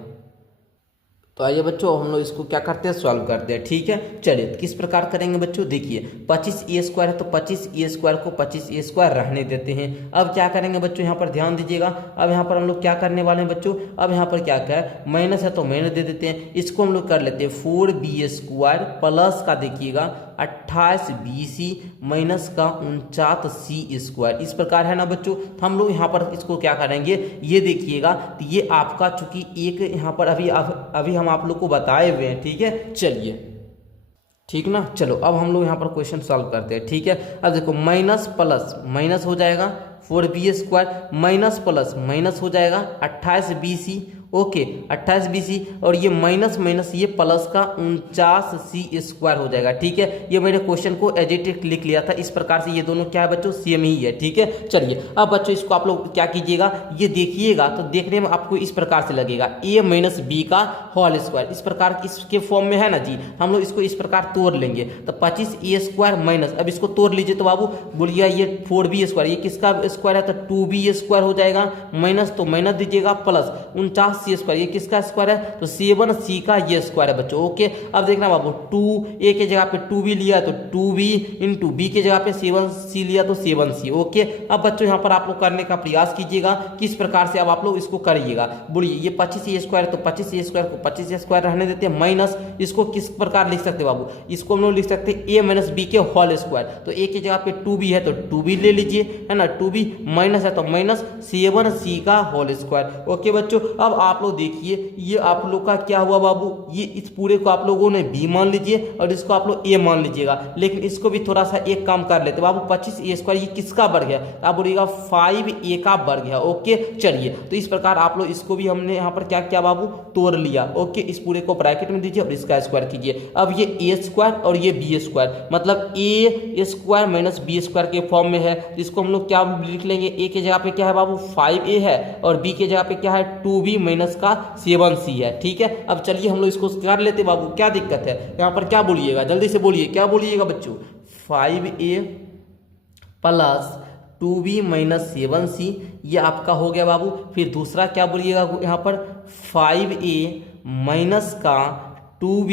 तो आइए बच्चों हम लोग इसको क्या करते हैं, सॉल्व करते हैं। ठीक है, चलिए तो किस प्रकार करेंगे बच्चों, देखिए 25a² है तो 25a² को 25a² रहने देते हैं। अब क्या करेंगे बच्चों, यहाँ पर ध्यान दीजिएगा। अब यहाँ पर हम लोग क्या करने वाले हैं बच्चों, अब यहाँ पर क्या क्या है, माइनस है तो माइनस दे देते हैं। इसको हम लोग कर लेते हैं 4b² प्लस का देखिएगा 28bc माइनस का 49c²। इस प्रकार है ना बच्चों। तो हम लोग यहाँ पर इसको क्या करेंगे, ये देखिएगा, तो ये आपका चूंकि एक यहाँ पर अभी हम आप लोग को बताए हुए हैं। ठीक है, चलिए ठीक ना। चलो अब हम लोग यहाँ पर क्वेश्चन सॉल्व करते हैं। ठीक है, अब देखो माइनस प्लस माइनस हो जाएगा 4b² माइनस प्लस माइनस हो जाएगा 28bc। ओके 28bc और ये माइनस माइनस ये प्लस का 49c² हो जाएगा। ठीक है, ये मैंने क्वेश्चन को एडिट लिख लिया था। इस प्रकार से ये दोनों क्या है बच्चों, सेम ही है। ठीक है, चलिए अब बच्चों इसको आप लोग क्या कीजिएगा, ये देखिएगा तो देखने में आपको इस प्रकार से लगेगा a माइनस बी का होल स्क्वायर। इस प्रकार इसके फॉर्म में है ना जी। हम लोग इसको इस प्रकार तोड़ लेंगे तो 25a² माइनस, अब इसको तोड़ लीजिए तो बाबू बोलिए ये 4b², ये किसका स्क्वायर है तो 2b² हो जाएगा, माइनस तो माइनस दीजिएगा प्लस 49c², ये किसका स्क्वायर है तो 7c का ये स्क्वायर है बच्चों। ओके, अब देखना बाबू 2a के जगह पे 2b लिया तो 2b इंटू b के जगह पे 7c लिया तो 7c। ओके, अब बच्चों यहाँ पर आप लोग करने का प्रयास कीजिएगा किस प्रकार से अब आप लोग इसको करिएगा। बोलिए ये 25a² तो 25a² को 25a² रहने देते हैं, माइनस इसको किस प्रकार लिख सकते हैं बाबू, इसको हम लोग लिख सकते हैं a माइनस बी के होल स्क्वायर। तो a की जगह पे 2b है तो 2b ले लीजिए, है ना, 2b माइनस है तो माइनस 7c का होल स्क्वायर। ओके बच्चों, अब आप लोग देखिए ये आप लोग का क्या हुआ बाबू, ये इस पूरे को आप लोगों ने b मान लीजिए और इसको आप लोग a मान लीजिएगा। लेकिन इसको भी थोड़ा सा एक काम कर लेते बाबू, 25a² ये किसका वर्ग है, आप बोलिएगा 5a का वर्ग है। ओके, चलिए तो इस प्रकार आप लोग इसको भी हमने यहाँ पर क्या किया बाबू, तोड़ लिया। ओके, इस पूरे को ब्रैकेट में दीजिए और इसका स्क्वायर कीजिए। अब ये a² और ये b² मतलब a² माइनस b² के फॉर्म में है। इसको हम लोग क्या लिख लेंगे, a के जगह पे क्या है बाबू 5a है और b के जगह पे क्या है 2b माइनस का 7c है। ठीक है, अब चलिए हम लोग इसको कर लेते बाबू, क्या दिक्कत है, यहाँ पर क्या बोलिएगा, जल्दी से बोलिए क्या बोलिएगा बच्चों, 5a plus 2b minus 7c ये आपका हो गया बाबू। फिर दूसरा क्या बोलिएगा यहाँ पर 5a माइनस का 2b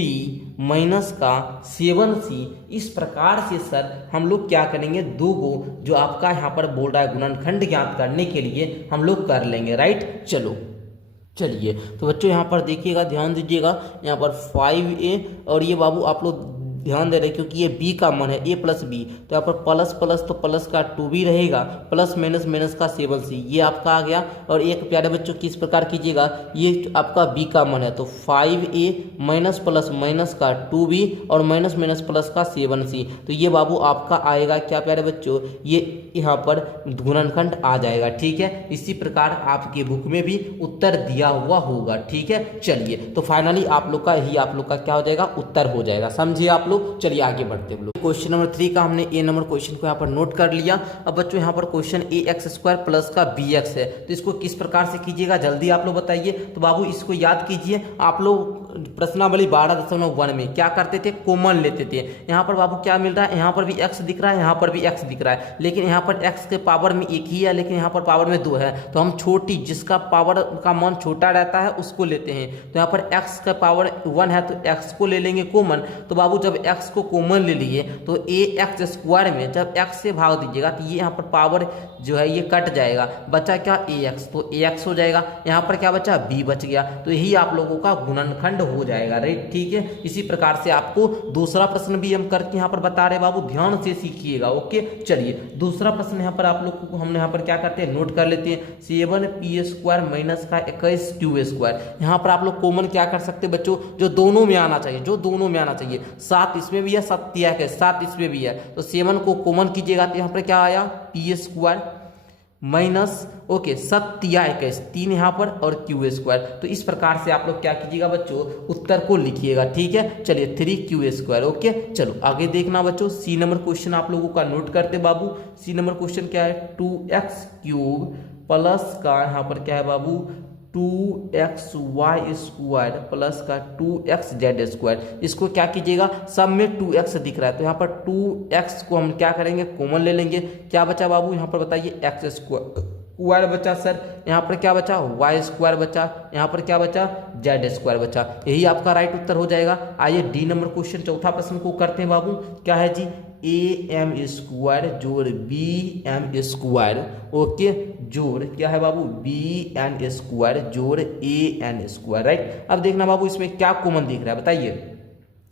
माइनस का 7c। इस प्रकार से सर हम लोग क्या करेंगे, दो को जो आपका यहाँ पर बोल रहा है गुणनखंड ज्ञात करने के लिए हम लोग कर लेंगे। राइट, चलो चलिए तो बच्चों यहाँ पर देखिएगा, ध्यान दीजिएगा, यहाँ पर 5a और ये बाबू आप लोग ध्यान दे रहे हैं क्योंकि ये b का मान है a प्लस बी, तो यहाँ पर प्लस प्लस तो प्लस का 2b रहेगा प्लस माइनस माइनस का 7c ये आपका आ गया। और एक प्यारे बच्चों किस प्रकार कीजिएगा, ये आपका b का मान है तो 5a माइनस प्लस माइनस का 2b और माइनस माइनस प्लस का 7c, तो ये बाबू आपका आएगा क्या प्यारे बच्चों, ये यहाँ पर गुणनखंड आ जाएगा। ठीक है, इसी प्रकार आपके बुक में भी उत्तर दिया हुआ होगा। ठीक है, चलिए तो फाइनली आप लोग का क्या हो जाएगा, उत्तर हो जाएगा। समझिए आप लोग, चलिए आगे बढ़ते हैं। क्वेश्चन नंबर 3 का हमने ए नंबर क्वेश्चन को यहाँ पर नोट कर लिया। अब बच्चों यहाँ पर क्वेश्चन ax² प्लस का bx है, तो इसको किस प्रकार से कीजिएगा जल्दी आप लोग बताइए। तो बाबू इसको याद कीजिए, आप लोग प्रश्नावली 12.1 में क्या करते थे, कॉमन लेते थे। यहाँ पर बाबू क्या मिल रहा है, यहाँ पर भी x दिख रहा है, यहाँ पर भी x दिख रहा है, लेकिन यहाँ पर x के पावर में 1 ही है, लेकिन यहाँ पर पावर में 2 है, तो हम छोटी जिसका पावर का मान छोटा रहता है उसको लेते हैं। तो यहाँ पर x का पावर 1 है तो x को ले लेंगे कॉमन। तो बाबू जब x को कॉमन ले लिए तो ax² में जब x से भाग दीजिएगा तो ये यहाँ पर पावर जो है ये कट जाएगा, बचा क्या ax, तो ax हो जाएगा। यहाँ पर क्या बचा, b बच गया, तो यही आप लोगों का गुणनखंड हो जाएगा। राइट, ठीक है, इसी प्रकार से आपको दूसरा प्रश्न भी हम करके यहाँ पर बता रहे बाबू, ध्यान से सीखिएगा। ओके, चलिए दूसरा प्रश्न यहाँ पर आप लोग को हमने यहाँ पर क्या करते हैं, नोट कर लेते हैं। 7p² माइनस का 21q², यहाँ पर आप लोग कॉमन क्या कर सकते हैं बच्चों, जो दोनों में आना चाहिए, जो दोनों में आना चाहिए। 7 इसमें भी है, 7 इसमें भी है, तो 7 को कॉमन कीजिएगा तो यहाँ पर क्या आया p² माइनस ओके 7 3 यहाँ पर और q²। तो इस प्रकार से आप लोग क्या कीजिएगा बच्चों, उत्तर को लिखिएगा। ठीक है, चलिए 3q²। ओके, चलो आगे देखना बच्चों, सी नंबर क्वेश्चन आप लोगों का नोट करते बाबू। सी नंबर क्वेश्चन क्या है, 2x³ प्लस का यहाँ पर क्या है बाबू 2xy² प्लस का 2xz²। इसको क्या कीजिएगा, सब में 2x दिख रहा है तो यहाँ पर 2x को हम क्या करेंगे, कॉमन ले लेंगे। क्या बचा बाबू यहाँ पर बताइए, x² स्क्वायर बचा सर, यहाँ पर क्या बचा वाई स्क्वायर बचा, यहाँ पर क्या बचा जेड स्क्वायर बचा। यही आपका राइट उत्तर हो जाएगा। आइए डी नंबर क्वेश्चन चौथा प्रश्न को करते हैं बाबू। क्या है जी, ए एम स्क्वायर जोड़ बी एम स्क्वायर, ओके, जोड़ क्या है बाबू बी एन स्क्वायर जोड़ ए एन स्क्वायर, राइट। अब देखना बाबू इसमें क्या कॉमन दिख रहा है, बताइए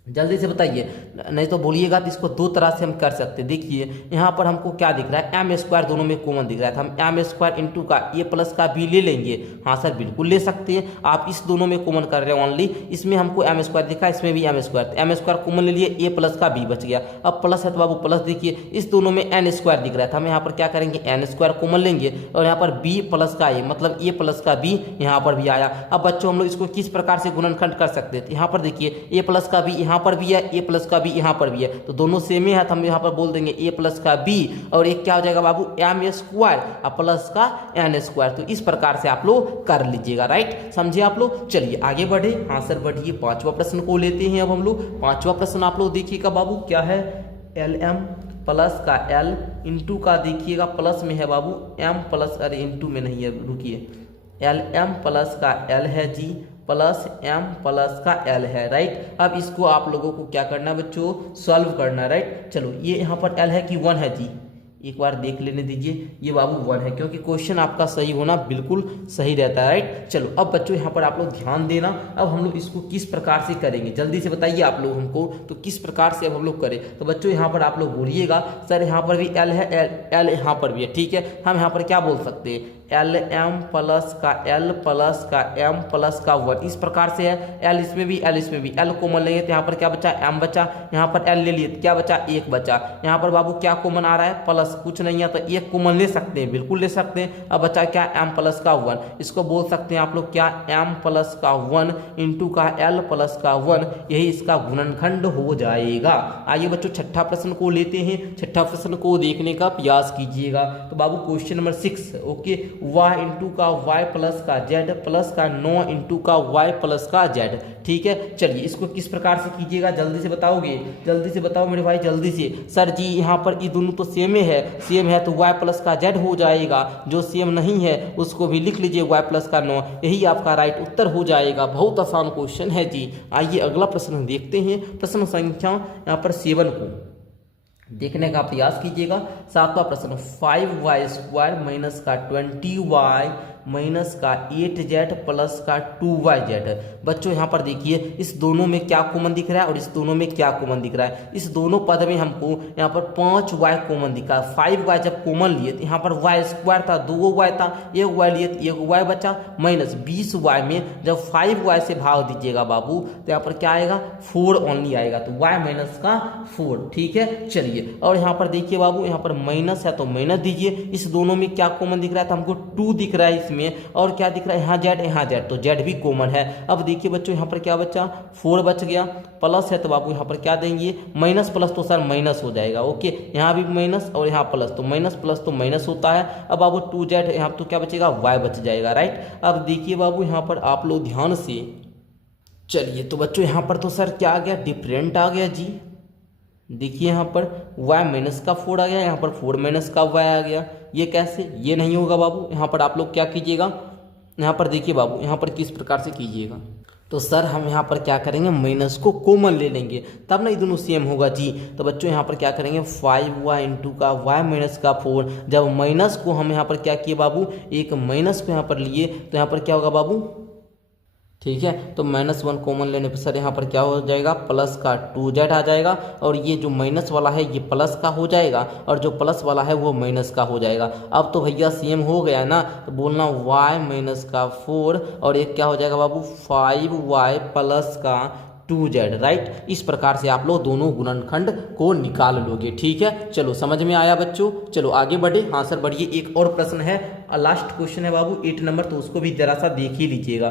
जल्दी से बताइए, नहीं तो बोलिएगा तो इसको दो तरह से हम कर सकते हैं। देखिए यहाँ पर हमको क्या दिख रहा है, एम स्क्वायर दोनों में कॉमन दिख रहा है, तो हम एम स्क्वायर इंटू का ए प्लस का बी ले लेंगे। हाँ सर बिल्कुल ले सकते हैं, आप इस दोनों में कॉमन कर रहे हैं ओनली, इसमें हमको एम स्क्वायर दिखा, इसमें भी m square, m square common ले लिए, ए प्लस का बी बच गया। अब प्लस है तो बाबू प्लस, देखिए इस दोनों में एन स्क्वायर दिख रहा था, हम यहाँ पर क्या करेंगे एन स्क्वायर कॉमन लेंगे, और यहाँ पर बी प्लस का ए मतलब ए प्लस का बी यहाँ पर भी आया। अब बच्चों हम लोग इसको किस प्रकार से गुणनखंड कर सकते हैं, यहाँ पर देखिए ए प्लस का बी यहाँ पर भी है, ए प्लस का बी यहाँ पर भी है, तो दोनों सेम ही है, तो हम यहाँ पर बोल देंगे ए प्लस का बी, और एक क्या हो जाएगा बाबू एम स्क्वायर और प्लस का एन स्क्वायर। तो इस प्रकार से आप लोग कर लीजिएगा, राइट, समझे आप लोग। चलिए आगे बढ़े, हाँ सर बढ़िए, पांचवा प्रश्न को लेते हैं अब हम लोग। पांचवा प्रश्न आप लोग देखिएगा बाबू, क्या है एल एम प्लस का एल इंटू का, देखिएगा प्लस में है बाबू एम प्लस, अरे इंटू में नहीं है, रुकिए, एल एम प्लस का एल है जी, प्लस एम प्लस का एल है, राइट। अब इसको आप लोगों को क्या करना है बच्चों, सॉल्व करना है, राइट। चलो ये यहाँ पर एल है कि 1 है जी, एक बार देख लेने दीजिए, ये बाबू 1 है, क्योंकि क्वेश्चन आपका सही होना बिल्कुल सही रहता है, राइट। चलो अब बच्चों यहाँ पर आप लोग ध्यान देना, अब हम लोग इसको किस प्रकार से करेंगे जल्दी से बताइए आप लोग हमको, तो किस प्रकार से अब हम लोग करें। तो बच्चों यहाँ पर आप लोग बोलिएगा सर यहाँ पर भी एल है, एल यहाँ पर भी है, ठीक है, हम यहाँ पर क्या बोल सकते हैं एल एम प्लस का एल प्लस का एम प्लस का 1, इस प्रकार से है, एल इसमें भी एल इसमें भी, एल कॉमन लेंगे तो यहाँ पर क्या बचा एम बचा, यहाँ पर एल ले लिए तो क्या बचा 1 बचा, यहाँ पर बाबू क्या कॉमन आ रहा है प्लस, कुछ नहीं है तो 1 कॉमन ले सकते हैं, बिल्कुल ले सकते हैं। अब बचा क्या एम प्लस का 1, इसको बोल सकते हैं आप लोग क्या एम प्लस का 1 इंटू का एल प्लस का 1, यही इसका गुणनखंड हो जाएगा। आइए बच्चों छठा प्रश्न को लेते हैं, छठा प्रश्न को देखने का प्रयास कीजिएगा। तो बाबू question number 6, okay, y into का y प्लस का z प्लस का 9 इंटू का y प्लस का z, ठीक है। चलिए इसको किस प्रकार से कीजिएगा जल्दी से बताओगे, जल्दी से बताओ मेरे भाई जल्दी से। सर जी यहाँ पर ये दोनों तो सेम है तो y प्लस का z हो जाएगा, जो सेम नहीं है उसको भी लिख लीजिए y प्लस का 9, यही आपका राइट उत्तर हो जाएगा। बहुत आसान क्वेश्चन है जी। आइए अगला प्रश्न देखते हैं, प्रश्न संख्या यहाँ पर 7 को देखने का प्रयास कीजिएगा। सातवां प्रश्न 5y स्क्वायर माइनस का 20y माइनस का 8z प्लस का 2yz। बच्चों यहाँ पर देखिए इस दोनों में क्या कॉमन दिख रहा है और इस दोनों में क्या कॉमन दिख रहा है। इस दोनों पद में हमको यहाँ पर 5y कॉमन दिखा, 5y जब कॉमन लिए तो यहाँ पर y स्क्वायर था, 2y था, 1y लिए तो 1y बचा, माइनस 20y में जब 5y से भाग दीजिएगा बाबू तो यहाँ पर क्या आएगा 4 ओनली आएगा, तो y माइनस का 4, ठीक है। चलिए और यहाँ पर देखिए बाबू यहाँ पर माइनस है तो माइनस दीजिए, इस दोनों में क्या कॉमन दिख रहा है तो हमको 2 दिख रहा है इसमें, और क्या दिख रहा है यहाँ z तो z भी कॉमन है। अब देखिए बच्चों यहाँ पर क्या बचा 4 बच गया, प्लस है तो बाबू यहाँ पर क्या देंगे माइनस प्लस तो सर माइनस हो जाएगा, ओके, यहाँ भी माइनस और यहाँ प्लस तो माइनस प्लस तो माइनस होता है। अब बाबू 2z यहाँ तो क्या बचेगा y बच जाएगा, राइट। अब देखिए बाबू यहाँ पर आप लोग ध्यान से, चलिए तो बच्चों यहाँ पर तो सर क्या आ गया डिफरेंट आ गया जी, देखिए यहाँ पर y माइनस का 4 आ गया, यहाँ पर 4 माइनस का y आ गया, ये कैसे, ये नहीं होगा बाबू। यहाँ पर आप लोग क्या कीजिएगा, यहाँ पर देखिए बाबू यहाँ पर किस प्रकार से कीजिएगा, तो सर हम यहाँ पर क्या करेंगे माइनस को कॉमन ले लेंगे तब ना ये दोनों सेम होगा जी। तो बच्चों यहाँ पर क्या करेंगे 5y इंटू का y माइनस का 4, जब माइनस को हम यहाँ पर क्या किए बाबू एक माइनस को यहाँ पर लिए तो यहाँ पर क्या होगा बाबू, ठीक है, तो -1 कॉमन लेने पर सर यहाँ पर क्या हो जाएगा प्लस का 2z आ जाएगा, और ये जो माइनस वाला है ये प्लस का हो जाएगा और जो प्लस वाला है वो माइनस का हो जाएगा। अब तो भैया सेम हो गया ना, तो बोलना y माइनस का 4 और एक क्या हो जाएगा बाबू 5y प्लस का 2z, राइट। इस प्रकार से आप लोग दोनों गुणनखंड को निकाल लोगे, ठीक है। चलो समझ में आया बच्चों, चलो आगे बढ़े। हाँ सर बढ़िए, एक और प्रश्न है, लास्ट क्वेश्चन है बाबू 8 नंबर, तो उसको भी जरा सा देख ही लीजिएगा।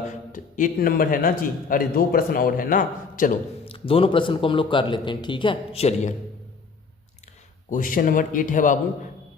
8 नंबर है ना जी, अरे 2 प्रश्न और है ना, चलो दोनों प्रश्न को हम लोग कर लेते हैं, ठीक है। चलिए क्वेश्चन नंबर 8 है बाबू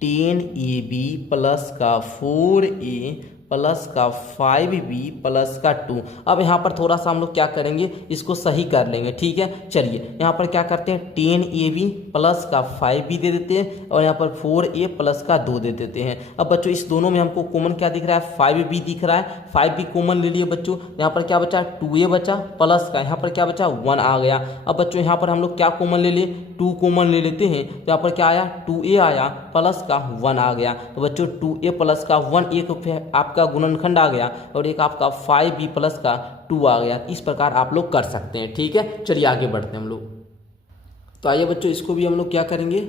10ab प्लस का 4a प्लस का 5b प्लस का 2। अब यहाँ पर थोड़ा सा हम लोग क्या करेंगे, इसको सही कर लेंगे, ठीक है। चलिए यहाँ पर क्या करते हैं, 10ab प्लस का 5b दे देते हैं और यहाँ पर 4a प्लस का 2 दे देते हैं। अब बच्चों इस दोनों में हमको कॉमन क्या दिख रहा है, 5b दिख रहा है, 5b कॉमन ले लिए बच्चों। यहाँ पर क्या बचा, 2a बचा प्लस का यहाँ पर क्या बचा, 1 आ गया। अब बच्चों यहाँ पर हम लोग क्या कॉमन ले लिए, 2 कॉमन ले लेते हैं, तो यहाँ पर क्या आया, 2a आया प्लस का 1 आ गया। तो बच्चों 2a प्लस का 1 एक आपका गुणनखंड आ गया और एक आपका 5b प्लस का 2 आ गया। इस प्रकार आप लोग कर सकते हैं, ठीक है। चलिए आगे बढ़ते हैं हम लोग। तो आइए बच्चों इसको भी हम लोग क्या करेंगे,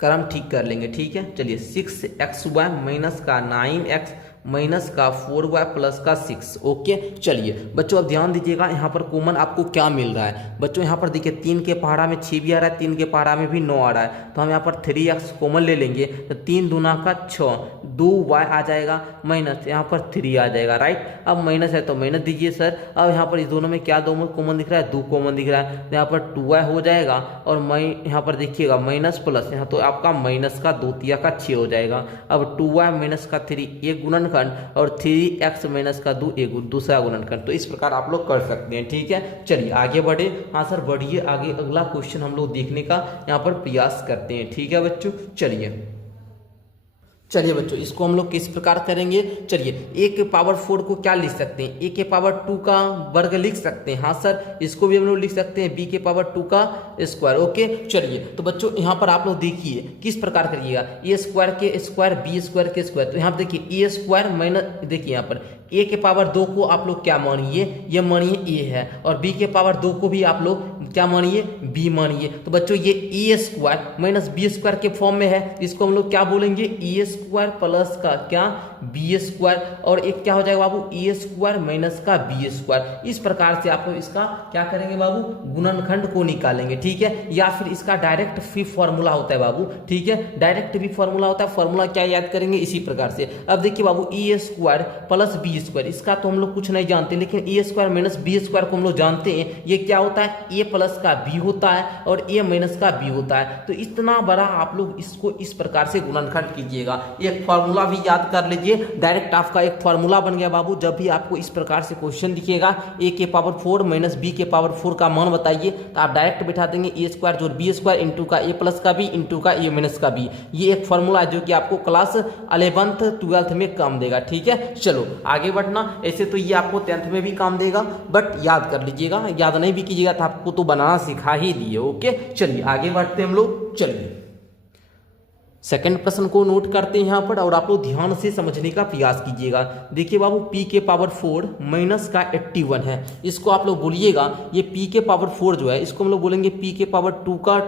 क्रम ठीक कर लेंगे, ठीक है। चलिए 6xy माइनस का 9x माइनस का 4y प्लस का 6। ओके चलिए बच्चों अब ध्यान दीजिएगा, यहाँ पर कॉमन आपको क्या मिल रहा है बच्चों। यहाँ पर देखिए 3 के पहाड़ा में 6 भी आ रहा है, 3 के पहाड़ा में भी 9 आ रहा है, तो हम यहाँ पर 3x कॉमन ले लेंगे तो 3 दूना का 6, 2y आ जाएगा माइनस यहाँ पर 3 आ जाएगा, राइट। अब माइनस है तो माइनस दीजिए सर। अब यहाँ पर इस दोनों में क्या दो कॉमन दिख रहा है, 2 कॉमन दिख रहा है, तो यहाँ पर 2y हो जाएगा और यहाँ पर देखिएगा माइनस प्लस, यहाँ तो आपका माइनस का 2 तिया का 6 हो जाएगा। अब 2y माइनस का 3 एक गुणनखंड और 3x माइनस का 2 एक दूसरा गुणनखंड। तो इस प्रकार आप लोग कर सकते हैं, ठीक है। चलिए आगे बढ़े, हाँ सर बढ़िए आगे, अगला क्वेश्चन हम लोग देखने का यहाँ पर प्रयास करते हैं, ठीक है बच्चों। चलिए बच्चों इसको हम लोग किस प्रकार करेंगे, चलिए a के पावर 4 को क्या लिख सकते हैं, a के पावर 2 का वर्ग लिख सकते हैं, हाँ सर। इसको भी हम लोग लिख सकते हैं b के पावर 2 का स्क्वायर। ओके चलिए तो बच्चों यहाँ पर आप लोग देखिए किस प्रकार करिएगा, a स्क्वायर के स्क्वायर b स्क्वायर के स्क्वायर। तो यहाँ पर देखिए a स्क्वायर माइनस, देखिए यहाँ पर a के पावर 2 को आप लोग क्या मानिए, ये मानिए a है, और b के पावर 2 को भी आप लोग क्या मानिए, b मानिए। तो बच्चों ये a square minus b square के फॉर्म में है, इसको हम लोग क्या बोलेंगे, a स्क्वायर प्लस का क्या b स्क्वायर, और एक क्या हो जाएगा बाबू, a स्क्वायर माइनस का b स्क्वायर। इस प्रकार से आप लोग इसका क्या करेंगे बाबू, गुणनखंड को निकालेंगे, ठीक है। या फिर इसका डायरेक्ट भी फॉर्मूला होता है बाबू, ठीक है, डायरेक्ट भी फॉर्मूला होता है। फॉर्मूला क्या याद करेंगे, इसी प्रकार से। अब देखिए बाबू a square plus b square, इसका तो हम लोग कुछ नहीं जानते, लेकिन a square minus b square को हम लोग जानते हैं। ये क्या होता है, a प्लस का b होता है और a माइनस का b होता है। तो इतना बड़ा आप लोग इसको इस प्रकार से गुणनखंड कीजिएगा। एक फॉर्मूला भी याद कर लीजिए, डायरेक्ट आपका एक फॉर्मूला बन गया बाबू। जब भी आपको इस प्रकार से क्वेश्चन दिखेगा a के पावर 4 माइनस b के पावर 4 का मान बताइए, तो आप डायरेक्ट बिठा देंगे a स्क्वायर जोड़ b स्क्वायर इंटू का a प्लस का b इंटू का a माइनस का b। ये एक फॉर्मूला है जो कि आपको क्लास 11th 12th में काम देगा, ठीक है। चलो आगे बढ़ना, ऐसे तो ये आपको 10th में भी काम देगा, बट याद कर लीजिएगा, याद नहीं भी कीजिएगा तो आपको तो बनाना सिखा ही दिए। ओके चलिए आगे बढ़ते हैं हम लोग। चलिए सेकंड प्रश्न को नोट करते हैं यहाँ पर, और आप लोग ध्यान से समझने का प्रयास कीजिएगा। देखिए बाबू p के पावर 4 माइनस का 81 है, इसको आप लोग बोलिएगा, ये p के पावर 4 जो है इसको हम लोग बोलेंगे p के पावर 2 का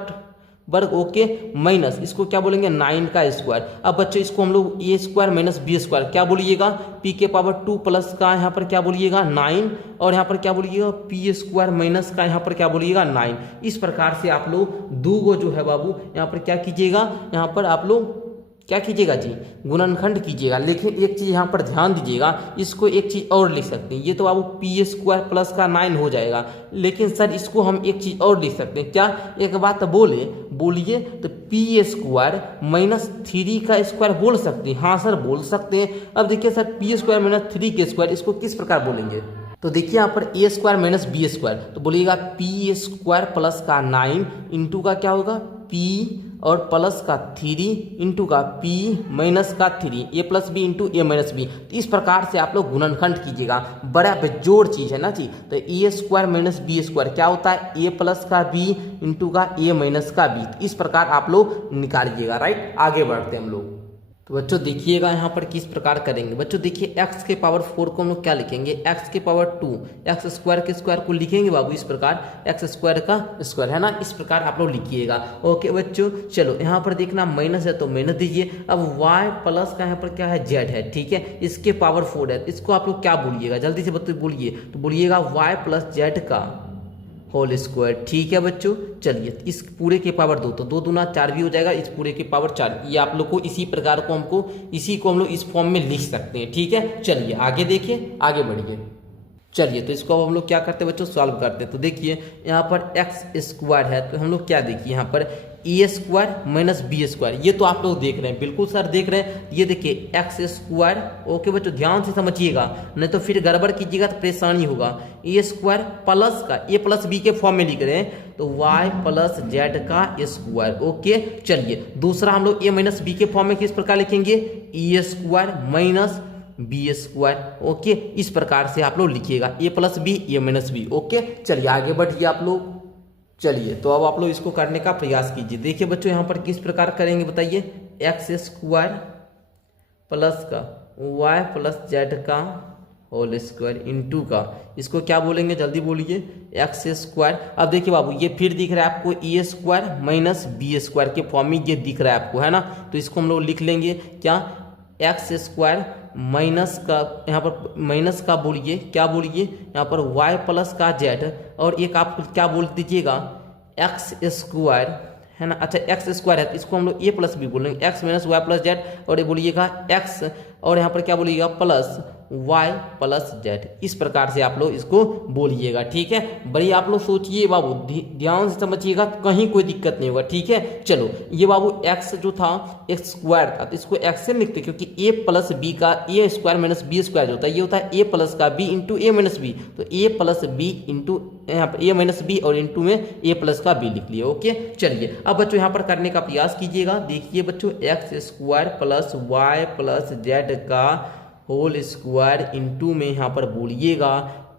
वर्ग, ओके, माइनस इसको क्या बोलेंगे 9 का स्क्वायर। अब बच्चों इसको हम लोग a square minus b square क्या बोलिएगा, p के पावर 2 प्लस का यहाँ पर क्या बोलिएगा 9, और यहाँ पर क्या बोलिएगा p स्क्वायर माइनस का यहाँ पर क्या बोलिएगा 9। इस प्रकार से आप लोग दो गो जो है बाबू यहाँ पर क्या कीजिएगा, यहाँ पर आप लोग क्या कीजिएगा जी, गुणनखंड कीजिएगा। लेकिन एक चीज़ यहाँ पर ध्यान दीजिएगा, इसको एक चीज़ और लिख सकते हैं, ये तो बाबू p स्क्वायर प्लस का 9 हो जाएगा, लेकिन सर इसको हम एक चीज़ और लिख सकते हैं, क्या, एक बात बोलिए तो p स्क्वायर माइनस 3 का स्क्वायर बोल सकते हैं, हाँ सर बोल सकते हैं। अब देखिए सर p स्क्वायर माइनस 3 के स्क्वायर, इसको किस प्रकार बोलेंगे, तो देखिए यहाँ पर a square minus b square, तो बोलिएगा p स्क्वायर प्लस का 9 इंटू का क्या होगा p और प्लस का 3 इंटू का p माइनस का 3, a plus b into a minus b. तो इस प्रकार से आप लोग गुणनखंड कीजिएगा, बड़ा बेजोड़ चीज़ है ना जी। तो a square minus b square क्या होता है, a प्लस का b इंटू का a माइनस का b। इस प्रकार आप लोग निकालिएगा, राइट। आगे बढ़ते हैं हम लोग। तो बच्चों देखिएगा यहाँ पर किस प्रकार करेंगे। बच्चों देखिए x के पावर 4 को हम लोग क्या लिखेंगे, x के पावर 2, x स्क्वायर के स्क्वायर को लिखेंगे बाबू इस प्रकार, x स्क्वायर का स्क्वायर है ना, इस प्रकार आप लोग लिखिएगा। ओके बच्चों चलो यहाँ पर देखना माइनस है तो माइनस दीजिए। अब y प्लस का यहाँ पर क्या है z है, ठीक है, इसके पावर 4 है, इसको आप लोग क्या बोलिएगा, जल्दी से बच्चों बोलिए, तो बोलिएगा y प्लस z का होल स्क्वायर, ठीक है बच्चों। चलिए इस पूरे के पावर 2, तो 2 दूना 4 भी हो जाएगा, इस पूरे के पावर 4। ये आप लोग को इसी प्रकार को इसी को हम लोग इस फॉर्म में लिख सकते हैं, ठीक है। चलिए आगे देखिए, आगे बढ़िए। चलिए तो इसको अब हम लोग क्या करते हैं बच्चों, सॉल्व करते हैं। तो देखिए यहाँ पर x स्क्वायर है, तो हम लोग क्या देखिए यहाँ पर ए स्क्वायर माइनस बी स्क्वायर, ये तो आप लोग देख रहे हैं, बिल्कुल सर देख रहे हैं। ये देखिए एक्स स्क्वायर, ओके बच्चों ध्यान से समझिएगा, नहीं तो फिर गड़बड़ कीजिएगा तो परेशानी होगा। ए स्क्वायर प्लस का ए प्लस बी के फॉर्म में लिख रहे हैं तो वाई प्लस जेड का स्क्वायर, ओके। चलिए दूसरा हम लोग ए माइनस बी के फॉर्म में किस प्रकार लिखेंगे, a square minus b square, okay. इस प्रकार से आप लोग लिखिएगा, a plus b a minus b, okay. चलिए आगे बढ़िए आप लोग। चलिए तो अब आप लोग इसको करने का प्रयास कीजिए। देखिए बच्चों यहाँ पर किस प्रकार करेंगे बताइए, एक्स स्क्वायर प्लस का वाई प्लस जेड का होल स्क्वायर इंटू का, इसको क्या बोलेंगे जल्दी बोलिए, एक्स स्क्वायर। अब देखिए बाबू ये फिर दिख रहा है आपको ए स्क्वायर माइनस बी स्क्वायर के फॉर्म में ये दिख रहा है आपको, है ना। तो इसको हम लोग लिख लेंगे क्या, एक्स स्क्वायर माइनस का, यहाँ पर माइनस का बोलिए, क्या बोलिए यहाँ पर वाई प्लस का जेड, और एक आप क्या बोल दीजिएगा एक्स स्क्वायर, है ना। अच्छा एक्स स्क्वायर है तो इसको हम लोग ए प्लस बी बोलेंगे, x minus y plus z, और ये बोलिएगा एक्स, और यहाँ पर क्या बोलिएगा प्लस वाई प्लस जेड। इस प्रकार से आप लोग इसको बोलिएगा, ठीक है। बड़ी आप लोग सोचिए बाबू, ध्यान से समझिएगा, कहीं कोई दिक्कत नहीं होगा, ठीक है। चलो ये बाबू एक्स जो था एक्स स्क्वायर था तो इसको एक्स से लिखते, क्योंकि ए प्लस बी का ए स्क्वायर माइनस बी स्क्वायर जो होता है ये होता है ए प्लस का B into a minus b, तो ए प्लस बी इंटू यहाँ पर ए माइनस बी और इंटू में ए प्लस का बी लिख लिया, ओके। चलिए अब बच्चों यहाँ पर करने का प्रयास कीजिएगा। देखिए बच्चों x square plus y plus z का होल स्क्वायर इंटू में यहाँ पर बोलिएगा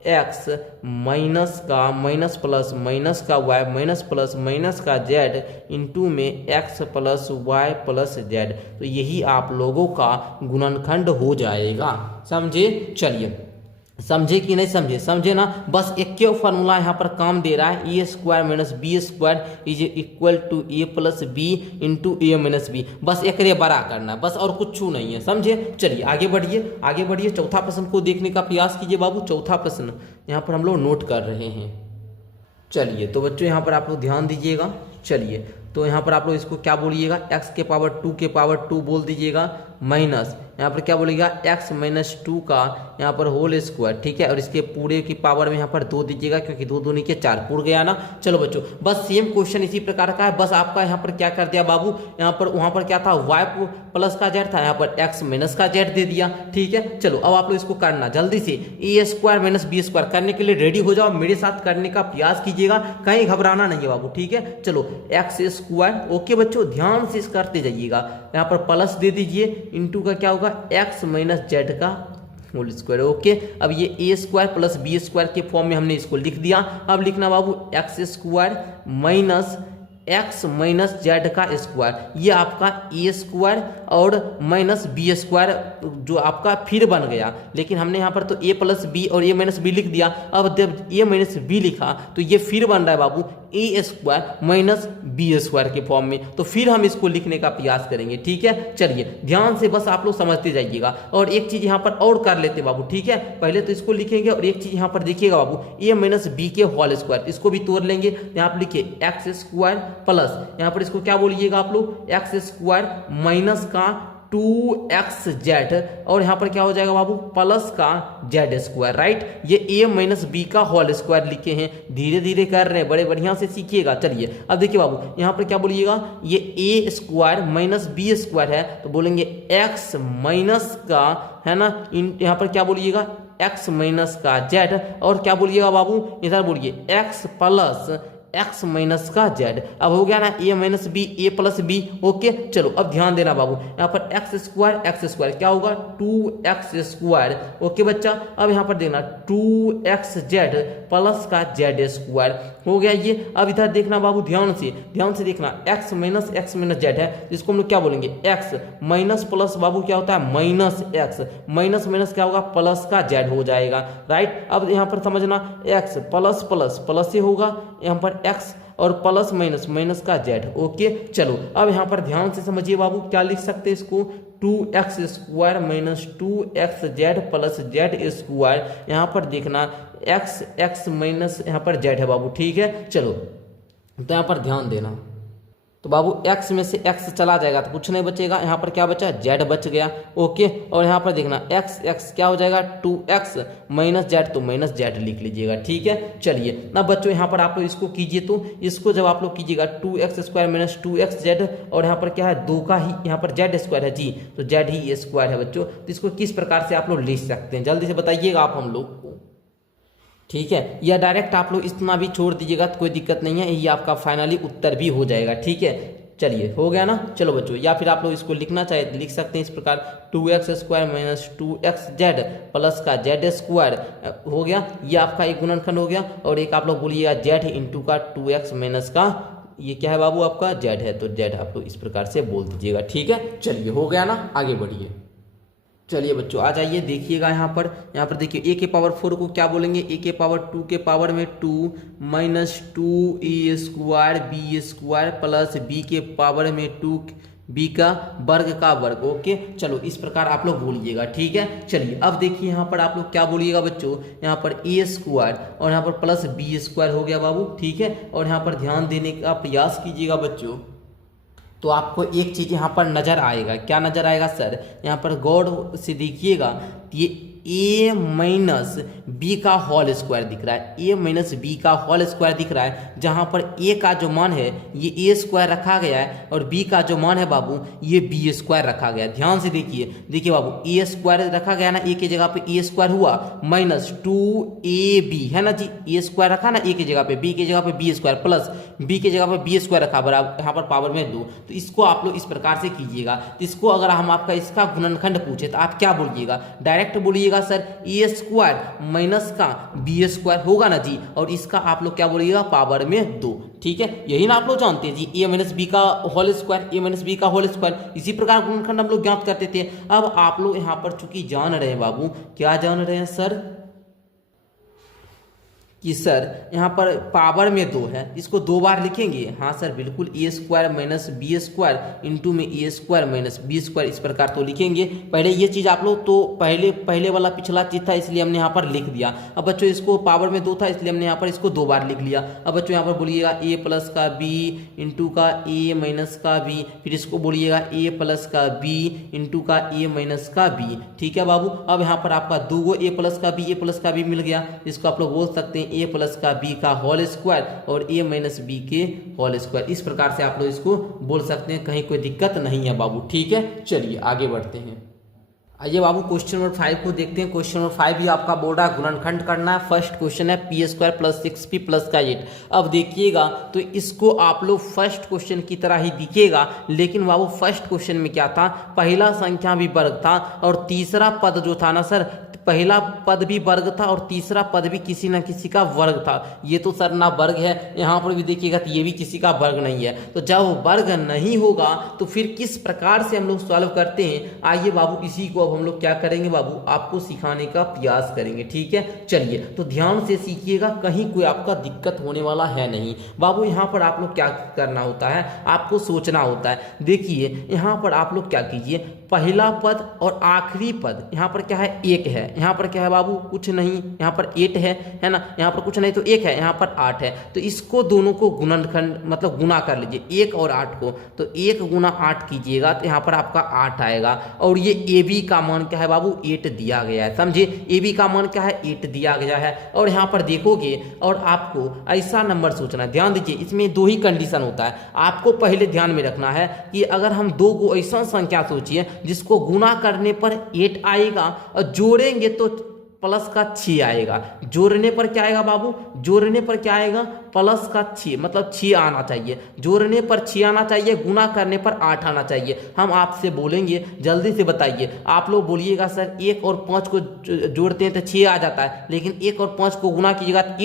एक्स माइनस का माइनस प्लस माइनस का वाई माइनस प्लस माइनस का जेड इंटू में x plus y plus z. तो यही आप लोगों का गुणनखंड हो जाएगा, समझे। चलिए समझे कि नहीं समझे, समझे ना। बस एक क्यों फॉर्मूला यहाँ पर काम दे रहा है, a square minus b square is equal to a plus b into a minus b, बस एक रे बड़ा करना है, बस और कुछ नहीं है, समझे। चलिए आगे बढ़िए, आगे बढ़िए। चौथा प्रश्न को देखने का प्रयास कीजिए बाबू। चौथा प्रश्न यहाँ पर हम लोग नोट कर रहे हैं। चलिए तो बच्चों यहाँ पर आप लोग ध्यान दीजिएगा। चलिए तो यहाँ पर आप लोग इसको क्या बोलिएगा, x के पावर 2 के पावर 2 बोल दीजिएगा, माइनस यहाँ पर क्या बोलिएगा x माइनस 2 का यहाँ पर होल स्क्वायर, ठीक है। और इसके पूरे की पावर में यहाँ पर 2 दीजिएगा, क्योंकि 2 दूनी के 4 पूर गया ना। चलो बच्चों बस सेम क्वेश्चन इसी प्रकार का है, बस आपका यहाँ पर क्या कर दिया बाबू, यहाँ पर वहाँ पर क्या था y प्लस का जेड था, यहाँ पर x माइनस का जेड दे दिया, ठीक है। चलो अब आप लोग इसको करना जल्दी से, ए स्क्वायर माइनस बी स्क्वायर करने के लिए रेडी हो जाओ, मेरे साथ करने का प्रयास कीजिएगा, कहीं घबराना नहीं है बाबू, ठीक है। चलो एक्स स्क्वायर, ओके बच्चों ध्यान से करते जाइएगा, यहाँ पर प्लस दे दीजिए, इंटू का क्या होगा एक्स माइनस जेड का होल स्क्वायर, ओके। अब ये a square plus b square के फॉर्म में हमने इसको लिख दिया। अब लिखना बाबू x square minus x minus z का स्क्वायर, ये आपका ए स्क्वायर और माइनस बी स्क्वायर जो आपका फिर बन गया, लेकिन हमने यहाँ पर तो ए प्लस बी और ए माइनस बी लिख दिया। अब जब ए माइनस बी लिखा तो ये फिर बन रहा है बाबू ए स्क्वायर माइनस बी स्क्वायर के फॉर्म में, तो फिर हम इसको लिखने का प्रयास करेंगे, ठीक है। चलिए ध्यान से बस आप लोग समझते जाइएगा। और एक चीज यहाँ पर और कर लेते बाबू, ठीक है। पहले तो इसको लिखेंगे और एक चीज यहाँ पर देखिएगा बाबू, ए माइनस बी के होल स्क्वायर, इसको भी तोड़ लेंगे। यहाँ पर लिखिए एक्स स्क्वायर प्लस, यहाँ पर इसको क्या बोलिएगा आप लोग, एक्स स्क्वायर माइनस का 2xz, और यहाँ पर क्या हो जाएगा बाबू प्लस का जेड स्क्वायर, राइट। ये a माइनस बी का होल स्क्वायर लिखे हैं, धीरे धीरे कर रहे हैं, बड़े बढ़िया से सीखिएगा। चलिए अब देखिए बाबू यहाँ पर क्या बोलिएगा, ये a square minus b square है तो बोलेंगे x माइनस का, है ना, यहाँ पर क्या बोलिएगा x माइनस का z, और क्या बोलिएगा बाबू इधर बोलिए x प्लस एक्स माइनस का जेड। अब हो गया ना ए माइनस बी ए प्लस बी, ओके। चलो अब ध्यान देना बाबू, यहाँ पर एक्स स्क्वायर क्या होगा 2x स्क्वायर, ओके बच्चा। अब यहाँ पर देखना 2xz प्लस का जेड स्क्वायर हो गया ये। अब इधर देखना बाबू ध्यान से देखना, x माइनस जेड है, इसको हम लोग क्या बोलेंगे x माइनस प्लस बाबू क्या होता है माइनस x, माइनस माइनस क्या होगा प्लस का जेड हो जाएगा, राइट। अब यहाँ पर समझना x प्लस प्लस प्लस से होगा, यहाँ पर x और प्लस माइनस माइनस का z, ओके। चलो अब यहाँ पर ध्यान से समझिए बाबू, क्या लिख सकते हैं इसको 2x square minus 2xz plus Z square. यहाँ पर देखना x माइनस यहाँ पर z है बाबू, ठीक है। चलो तो यहाँ पर ध्यान देना, तो बाबू x में से x चला जाएगा तो कुछ नहीं बचेगा, यहाँ पर क्या बचा, z बच गया। ओके, और यहाँ पर देखना x क्या हो जाएगा 2x माइनस जेड, तो माइनस जेड लिख लीजिएगा। ठीक है, चलिए ना बच्चों यहाँ पर आप लोग इसको कीजिए, तो इसको जब आप लोग कीजिएगा 2x² माइनस 2xz, और यहाँ पर क्या है 2 का ही यहाँ पर z² है जी, तो z ही a स्क्वायर है बच्चों। तो इसको किस प्रकार से आप लोग लिख सकते हैं जल्दी से बताइएगा आप हम लोग को। ठीक है, या डायरेक्ट आप लोग इतना भी छोड़ दीजिएगा तो कोई दिक्कत नहीं है, ये आपका फाइनली उत्तर भी हो जाएगा। ठीक है, चलिए हो गया ना। चलो बच्चों, या फिर आप लोग इसको लिखना चाहे लिख सकते हैं इस प्रकार 2x² माइनस 2xz प्लस का z² हो गया, ये आपका एक गुणनखंड हो गया। और एक आप लोग बोलिएगा z इंटू का 2x माइनस का ये क्या है बाबू आपका z है, तो z आप लोग इस प्रकार से बोल दीजिएगा। ठीक है, चलिए हो गया ना, आगे बढ़िए। चलिए बच्चों आ जाइए, देखिएगा यहाँ पर देखिए a के पावर 4 को क्या बोलेंगे, a के पावर 2 के पावर में 2 minus 2a² b² plus b के पावर में 2 b का वर्ग। ओके, चलो इस प्रकार आप लोग बोलिएगा। ठीक है, चलिए अब देखिए यहाँ पर आप लोग क्या बोलिएगा बच्चों, यहाँ पर a² और यहाँ पर प्लस b² हो गया बाबू। ठीक है, और यहाँ पर ध्यान देने का प्रयास कीजिएगा बच्चों, तो आपको एक चीज यहाँ पर नजर आएगा। क्या नजर आएगा सर, यहाँ पर गौर से देखिएगा, ये a माइनस बी का होल स्क्वायर दिख रहा है, a माइनस बी का होल स्क्वायर दिख रहा है, जहाँ पर a का जो मान है ये a² रखा गया है और b का जो मान है बाबू ये b² रखा गया है। ध्यान से देखिए बाबू, a² रखा गया ना, a की जगह पे a² हुआ माइनस 2ab है ना जी, a² रखा ना a की जगह पे, b की जगह पे b² प्लस b की जगह पे b² रखा बराबर यहाँ पर पावर में 2। तो इसको आप लोग इस प्रकार से कीजिएगा। तो इसको अगर हम आपका इसका गुणनखंड पूछे तो आप क्या बोलिएगा, डायरेक्ट बोलिएगा सर a² माइनस का b² होगा ना जी, और इसका आप लोग क्या बोलिएगा पावर में 2। ठीक है, यही ना आप लोग जानते हैं जी, a माइनस बी का whole square, a minus b का होल स्क्वायर, इसी प्रकार गुणनखंड हम लोग ज्ञात करते थे। अब आप लोग यहाँ पर चूंकि जान रहे हैं बाबू, क्या जान रहे हैं सर, कि सर यहाँ पर पावर में 2 है, इसको 2 बार लिखेंगे। हाँ सर बिल्कुल, a² माइनस b² इंटू में a² माइनस b², इस प्रकार तो लिखेंगे। पहले ये चीज़ आप लोग तो पहले वाला पिछला चीज था इसलिए हमने यहाँ पर लिख दिया। अब बच्चों इसको पावर में 2 था इसलिए हमने यहाँ पर इसको 2 बार लिख लिया। अब बच्चों यहाँ पर बोलिएगा a प्लस का b इंटू का a माइनस का b, फिर इसको बोलिएगा a प्लस का b इंटू का a माइनस का b। ठीक है बाबू, अब यहाँ पर आपका 2 a प्लस का b मिल गया, इसको आप लोग बोल सकते हैं a प्लस का b का होल स्क्वायर और a माइनस b के होल स्क्वायर। इस प्रकार से आप लोग इसको बोल सकते हैं, कहीं कोई दिक्कत नहीं है बाबू। ठीक है, चलिए आगे बढ़ते हैं। आइए बाबू क्वेश्चन नंबर 5 को देखते हैं। क्वेश्चन नंबर 5 भी आपका बोल रहा है गुणनखंड करना है। फर्स्ट क्वेश्चन है p² प्लस 6p प्लस का 8। अब देखिएगा तो इसको आप लोग फर्स्ट क्वेश्चन की तरह ही दिखेगा, लेकिन बाबू फर्स्ट क्वेश्चन में क्या था, पहला संख्या भी वर्ग था और तीसरा पद जो था ना सर, पहला पद भी वर्ग था और तीसरा पद भी किसी ना किसी का वर्ग था। ये तो सर ना वर्ग है, यहाँ पर भी देखिएगा तो ये भी किसी का वर्ग नहीं है। तो जब वर्ग नहीं होगा तो फिर किस प्रकार से हम लोग सॉल्व करते हैं, आइए बाबू इसी को अब हम लोग क्या करेंगे बाबू, आपको सिखाने का प्रयास करेंगे। ठीक है, चलिए तो ध्यान से सीखिएगा, कहीं कोई आपका दिक्कत होने वाला है नहीं बाबू। यहाँ पर आप लोग क्या करना होता है, आपको सोचना होता है। देखिए यहाँ पर आप लोग क्या कीजिए, पहला पद और आखिरी पद यहाँ पर क्या है 1 है, यहाँ पर क्या है बाबू कुछ नहीं, यहाँ पर 8 है ना, यहाँ पर कुछ नहीं तो 1 है, यहाँ पर 8 है। तो इसको दोनों को गुणनखंड मतलब गुना कर लीजिए 1 और 8 को, तो 1 गुना 8 कीजिएगा तो यहाँ पर आपका 8 आएगा। और ये ए बी का मान क्या है बाबू 8 दिया गया है, समझे, ए बी का मान क्या है 8 दिया गया है। और यहाँ पर देखोगे और आपको ऐसा नंबर सोचना, ध्यान दीजिए इसमें 2 ही कंडीशन होता है, आपको पहले ध्यान में रखना है कि अगर हम 2 को ऐसा संख्या सोचिए जिसको गुना करने पर 8 आएगा और जोड़ेंगे तो प्लस का 6 आएगा। जोड़ने पर क्या आएगा बाबू, जोड़ने पर क्या आएगा प्लस का 6, मतलब 6 आना चाहिए, जोड़ने पर 6 आना चाहिए, गुना करने पर 8 आना चाहिए। हम आपसे बोलेंगे जल्दी से बताइए, आप लोग बोलिएगा सर 1 और 5 को जोड़ते हैं तो 6 आ जाता है, लेकिन 1 और 5 को गुना कीजिएगा तो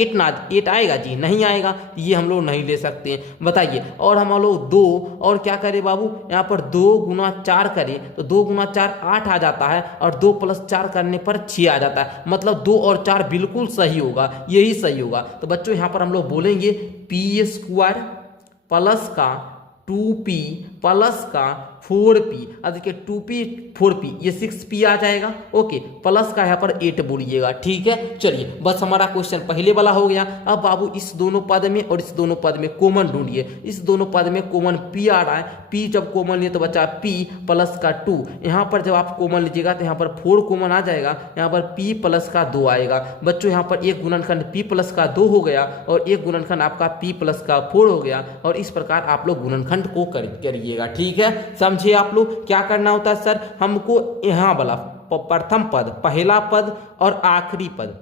8 आएगा जी, नहीं आएगा, ये हम लोग नहीं ले सकते हैं, बताइए। और हम लोग 2 और क्या करें बाबू, यहाँ पर 2 गुना 4 करें तो 2 गुना 4 8 आ जाता है और 2 प्लस 4 करने पर 6 आ जाता है, मतलब 2 और 4 बिल्कुल सही होगा, यही सही होगा। तो बच्चों यहाँ पर हम लोग बोलेंगे p² प्लस का 2p प्लस का 4p, अब देखिए 2p 4p, ये 6p आ जाएगा। ओके, प्लस का यहाँ पर 8 बोलिएगा। ठीक है, चलिए बस हमारा क्वेश्चन पहले वाला हो गया। अब बाबू इस दोनों पद में और इस दोनों पद में कॉमन ढूंढिए। इस दोनों पद में कॉमन p आ रहा है, p जब कॉमन लिए तो बचा p प्लस का 2। यहाँ पर जब आप कॉमन लीजिएगा तो यहाँ पर 4 कॉमन आ जाएगा, यहाँ पर p प्लस का 2 आएगा। बच्चों यहाँ पर एक गुणनखंड p प्लस का 2 हो गया और एक गुणनखंड आपका p प्लस का 4 हो गया, और इस प्रकार आप लोग गुणनखंड को करिएगा। ठीक है, समझिए आप लोग क्या करना होता है सर, हमको यहाँ वाला प्रथम पद, पहला पद और आखिरी पद,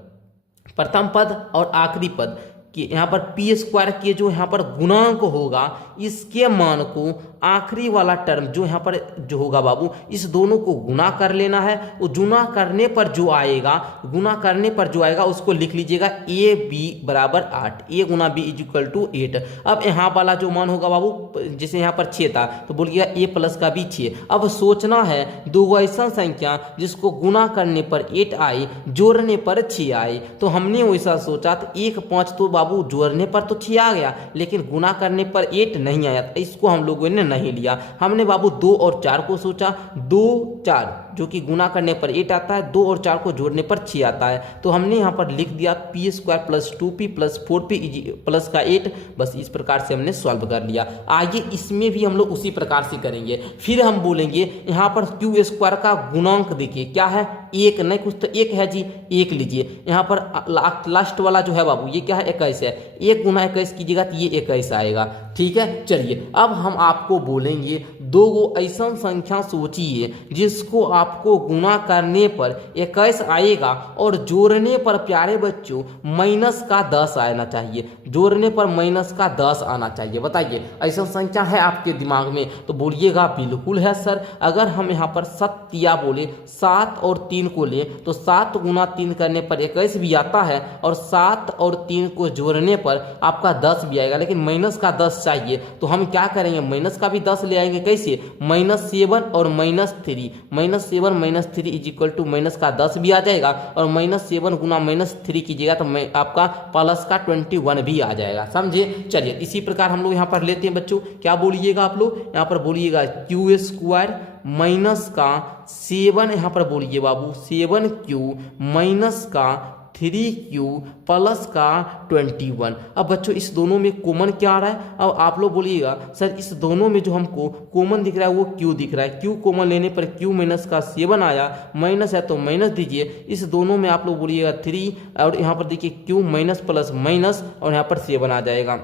प्रथम पद और आखिरी पद कि यहाँ पर पी स्क्वायर के जो यहाँ पर गुणांक होगा, इसके मान को आखिरी वाला टर्म जो यहाँ पर जो होगा बाबू, इस दोनों को गुना कर लेना है। वो गुना करने पर जो आएगा, गुना करने पर जो आएगा उसको लिख लीजिएगा ए बी बराबर 8, ए गुना बी इज इक्वल टू 8। अब यहाँ वाला जो मान होगा बाबू, जैसे यहाँ पर 6 था तो बोलिएगा ए प्लस का बी 6। अब सोचना है दो ऐसा संख्या जिसको गुना करने पर 8 आए, जोड़ने पर 6 आए, तो हमने वैसा सोचा तो 1 5 तो बाबू जोड़ने पर तो 6 आ गया, लेकिन गुना करने पर 8 नहीं आया, इसको हम लोगों ने नहीं लिया। हमने बाबू 2 और 4 को सोचा, 2 4 जो कि गुना करने पर 8 आता है, 2 और 4 को जोड़ने पर 6 आता है, तो हमने यहाँ पर लिख दिया P square plus 2p plus 4p plus का 8। बस इस प्रकार से हमने सॉल्व कर लिया। आगे इसमें भी हम लोग उसी प्रकार से करेंगे। फिर हम बोलेंगे यहाँ पर क्यू स्क्वायर का गुणांक देखिए क्या है, 1 नहीं, कुछ तो 1 है जी, 1 लीजिए। यहाँ पर लास्ट वाला जो है बाबू ये क्या है, 21 है, 1 गुना 21 कीजिएगा तो ये 21 आएगा। ठीक है, चलिए अब हम आपको बोलेंगे दो ऐसा संख्या सोचिए जिसको आपको गुना करने पर 21 आएगा और जोड़ने पर प्यारे बच्चों माइनस का 10 आना चाहिए, जोड़ने पर माइनस का 10 आना चाहिए। बताइए ऐसा संख्या है आपके दिमाग में? तो बोलिएगा बिल्कुल है सर। अगर हम यहाँ पर सत्या बोले 7 और 3 को ले तो 7 गुना 3 करने पर 21 भी आता है और 7 और 3 को जोड़ने पर आपका 10 भी आएगा, लेकिन माइनस का 10 चाहिए। तो हम क्या करेंगे, माइनस का भी 10 ले आएंगे। कैसे, -7 और -3, -7 -3 इज इक्वल टू माइनस का 10 भी आ जाएगा और -7 गुना -3 कीजिएगा तो आपका प्लस का 21 भी आ जाएगा। समझे? चलिए इसी प्रकार हम लोग यहाँ पर लेते हैं बच्चों। क्या बोलिएगा आप लोग, यहाँ पर बोलिएगा क्यू स्क्वायर माइनस का 7, यहाँ पर बोलिए बाबू 7q माइनस का 3q प्लस का 21। अब बच्चों इस दोनों में कॉमन क्या आ रहा है? अब आप लोग बोलिएगा सर इस दोनों में जो हमको कॉमन दिख रहा है वो q दिख रहा है। q कॉमन लेने पर q माइनस का 7 आया, माइनस है तो माइनस दीजिए। इस दोनों में आप लोग बोलिएगा 3 और यहाँ पर देखिए q माइनस प्लस माइनस और यहाँ पर 7 आ जाएगा,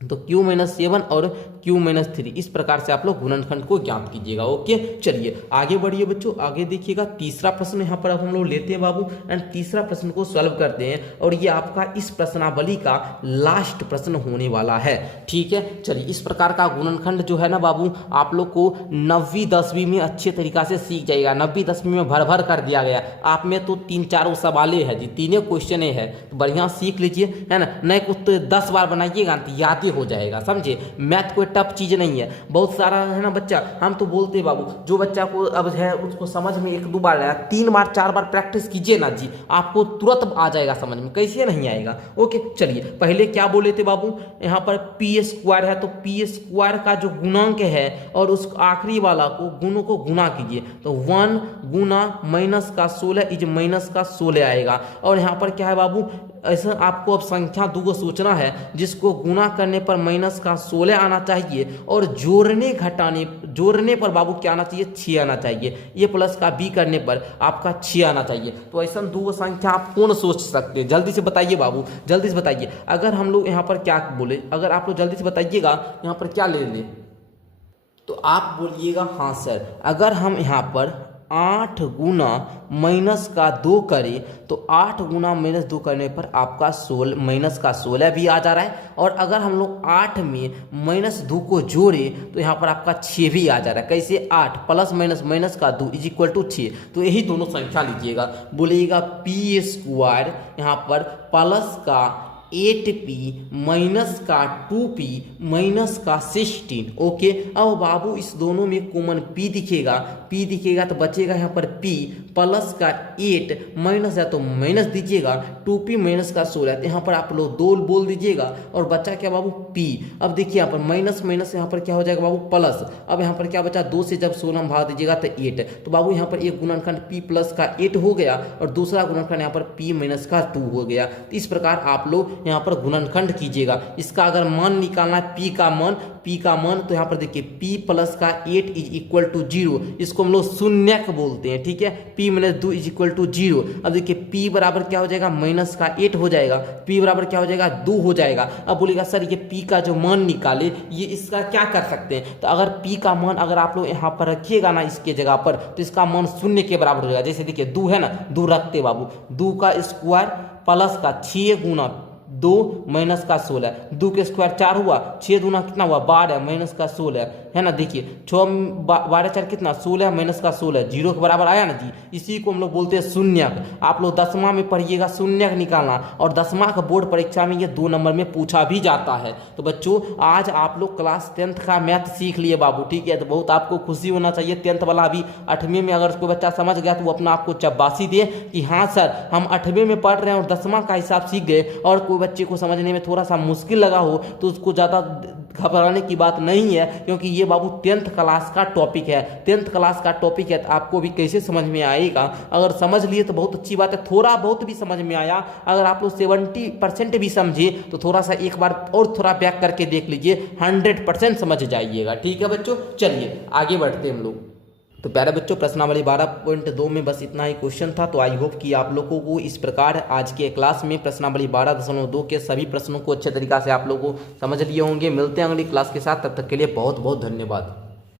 तो q माइनस 7 और q माइनस 3 इस प्रकार से आप लोग गुणनखंड को ज्ञात कीजिएगा। ओके, चलिए आगे बढ़िए बच्चों। आगे देखिएगा तीसरा प्रश्न यहाँ पर अब हम लोग लेते हैं बाबू एंड तीसरा प्रश्न को सॉल्व करते हैं और ये आपका इस प्रश्नावली का लास्ट प्रश्न होने वाला है। ठीक है, चलिए इस प्रकार का गुणनखंड जो है ना बाबू आप लोग को 9वीं 10वीं में अच्छे तरीका से सीख जाएगा। 9वीं 10वीं में भर भर कर दिया गया, आप में तो 3-4 सवाले है जी, 3 क्वेश्चन है, तो बढ़िया सीख लीजिए है ना। नहीं कुछ तो 10 बार बनाइएगा तो याद हो जाएगा। समझे? मैथ कोई टफ चीज नहीं है, बहुत सारा है ना बच्चा। हम तो बोलते हैं बाबू जो बच्चा को अब है उसको समझ में 1-2 बार आया, 3 बार 4 बार प्रैक्टिस कीजिए ना जी, आपको तुरंत आ जाएगा समझ में, कैसे नहीं आएगा। ओके, चलिए पहले क्या बोले थे बाबू, यहाँ पर पी स्क्वायर है तो पी स्क्वायर का जो गुणांक है और उस आखिरी वाला को गुणों को गुना कीजिए तो 1 गुना माइनस का 16 इज माइनस का 16 आएगा। और यहाँ पर क्या है बाबू, ऐसा आपको अब संख्या 2 को सोचना है जिसको गुना करने पर माइनस का 16 आना चाहिए और जोड़ने पर बाबू क्या आना चाहिए, 6 आना चाहिए। ये प्लस का बी करने पर आपका 6 आना चाहिए। तो ऐसा 2 संख्या आप कौन सोच सकते हैं? जल्दी से बताइए बाबू, जल्दी से बताइए। अगर हम लोग यहाँ पर क्या बोले, अगर आप लोग जल्दी से बताइएगा यहाँ पर क्या ले लें तो आप बोलिएगा हाँ सर। अगर हम यहाँ पर 8 गुना माइनस का 2 करें तो 8 गुना माइनस 2 करने पर आपका माइनस का 16 भी आ जा रहा है। और अगर हम लोग 8 में माइनस 2 को जोड़े तो यहाँ पर आपका 6 भी आ जा रहा है। कैसे? 8 प्लस माइनस माइनस का 2 इज इक्वल टू 6। तो यही दोनों संख्या लीजिएगा, बोलिएगा पी स्क्वायर यहाँ पर प्लस का 8p माइनस का 2p माइनस का 16। ओके, अब बाबू इस दोनों में कॉमन p दिखेगा, तो बचेगा यहाँ पर p प्लस का 8 माइनस है तो माइनस दीजिएगा, 2p माइनस का 16 तो यहाँ पर आप लोग 2 बोल दीजिएगा और बचा क्या बाबू p। अब देखिए यहाँ पर माइनस माइनस यहाँ पर क्या हो जाएगा बाबू प्लस। अब यहाँ पर क्या बचा 2 से जब 16 भाग दीजिएगा तो 8, तो बाबू यहाँ पर एक गुणनखंड p प्लस का 8 हो गया और दूसरा गुणनखंड यहाँ पर p माइनस का 2 हो गया। तो इस प्रकार आप लोग यहाँ पर गुणनखंड कीजिएगा। इसका अगर मान निकालना है p का मान तो यहाँ पर देखिए p प्लस का 8 इज इक्वल टू 0, इसको हम लोग शून्यक बोलते हैं, ठीक है। p minus 2 is equal to 0। अब देखिए p बराबर क्या हो जाएगा माइनस का 8 हो जाएगा, p बराबर क्या हो जाएगा 2 हो जाएगा। अब बोलेगा सर ये p का जो मान निकाले ये इसका क्या कर सकते हैं, तो अगर p का मान अगर आप लोग यहाँ पर रखिएगा ना इसके जगह पर तो इसका मान शून्य के बराबर हो जाएगा। जैसे देखिए 2 है ना, 2 रखते बाबू, 2 का स्क्वायर प्लस का 6 गुना 2 माइनस का 16, 2 के स्क्वायर 4 हुआ, 6 दूना कितना हुआ 12 माइनस का 16 है ना। देखिए 6 12 4 कितना 16 माइनस का 16 0 के बराबर आया ना जी। इसी को हम लोग बोलते हैं शून्यक। आप लोग 10वां में पढ़िएगा शून्यक निकालना, और 10वां का बोर्ड परीक्षा में ये 2 नंबर में पूछा भी जाता है। तो बच्चों आज आप लोग क्लास 10th का मैथ सीख लिए बाबू, ठीक है। तो बहुत आपको खुशी होना चाहिए। 10th वाला अभी 8वीं में अगर कोई बच्चा समझ गया तो वो अपना आपको शाबाशी दे कि हाँ सर हम 8वीं में पढ़ रहे हैं और 10वां का हिसाब सीख गए। और कोई बच्चे को समझने में थोड़ा सा मुश्किल लगा हो तो उसको ज़्यादा घबराने की बात नहीं है, क्योंकि ये बाबू 10th क्लास का टॉपिक है। 10th क्लास का टॉपिक है तो आपको भी कैसे समझ में आएगा। अगर समझ लिए तो बहुत अच्छी बात है, थोड़ा बहुत भी समझ में आया, अगर आप लोग 70% भी समझे तो थोड़ा सा एक बार और थोड़ा बैक करके देख लीजिए, 100% समझ जाइएगा, ठीक है बच्चों। चलिए आगे बढ़ते हम लोग। तो प्यारे बच्चों प्रश्नावली 12.2 में बस इतना ही क्वेश्चन था। तो आई होप कि आप लोगों को इस प्रकार आज के क्लास में प्रश्नावली 12.2 के सभी प्रश्नों को अच्छे तरीक़ा से आप लोगों को समझ लिए होंगे। मिलते हैं अगली क्लास के साथ, तब तक के लिए बहुत बहुत धन्यवाद।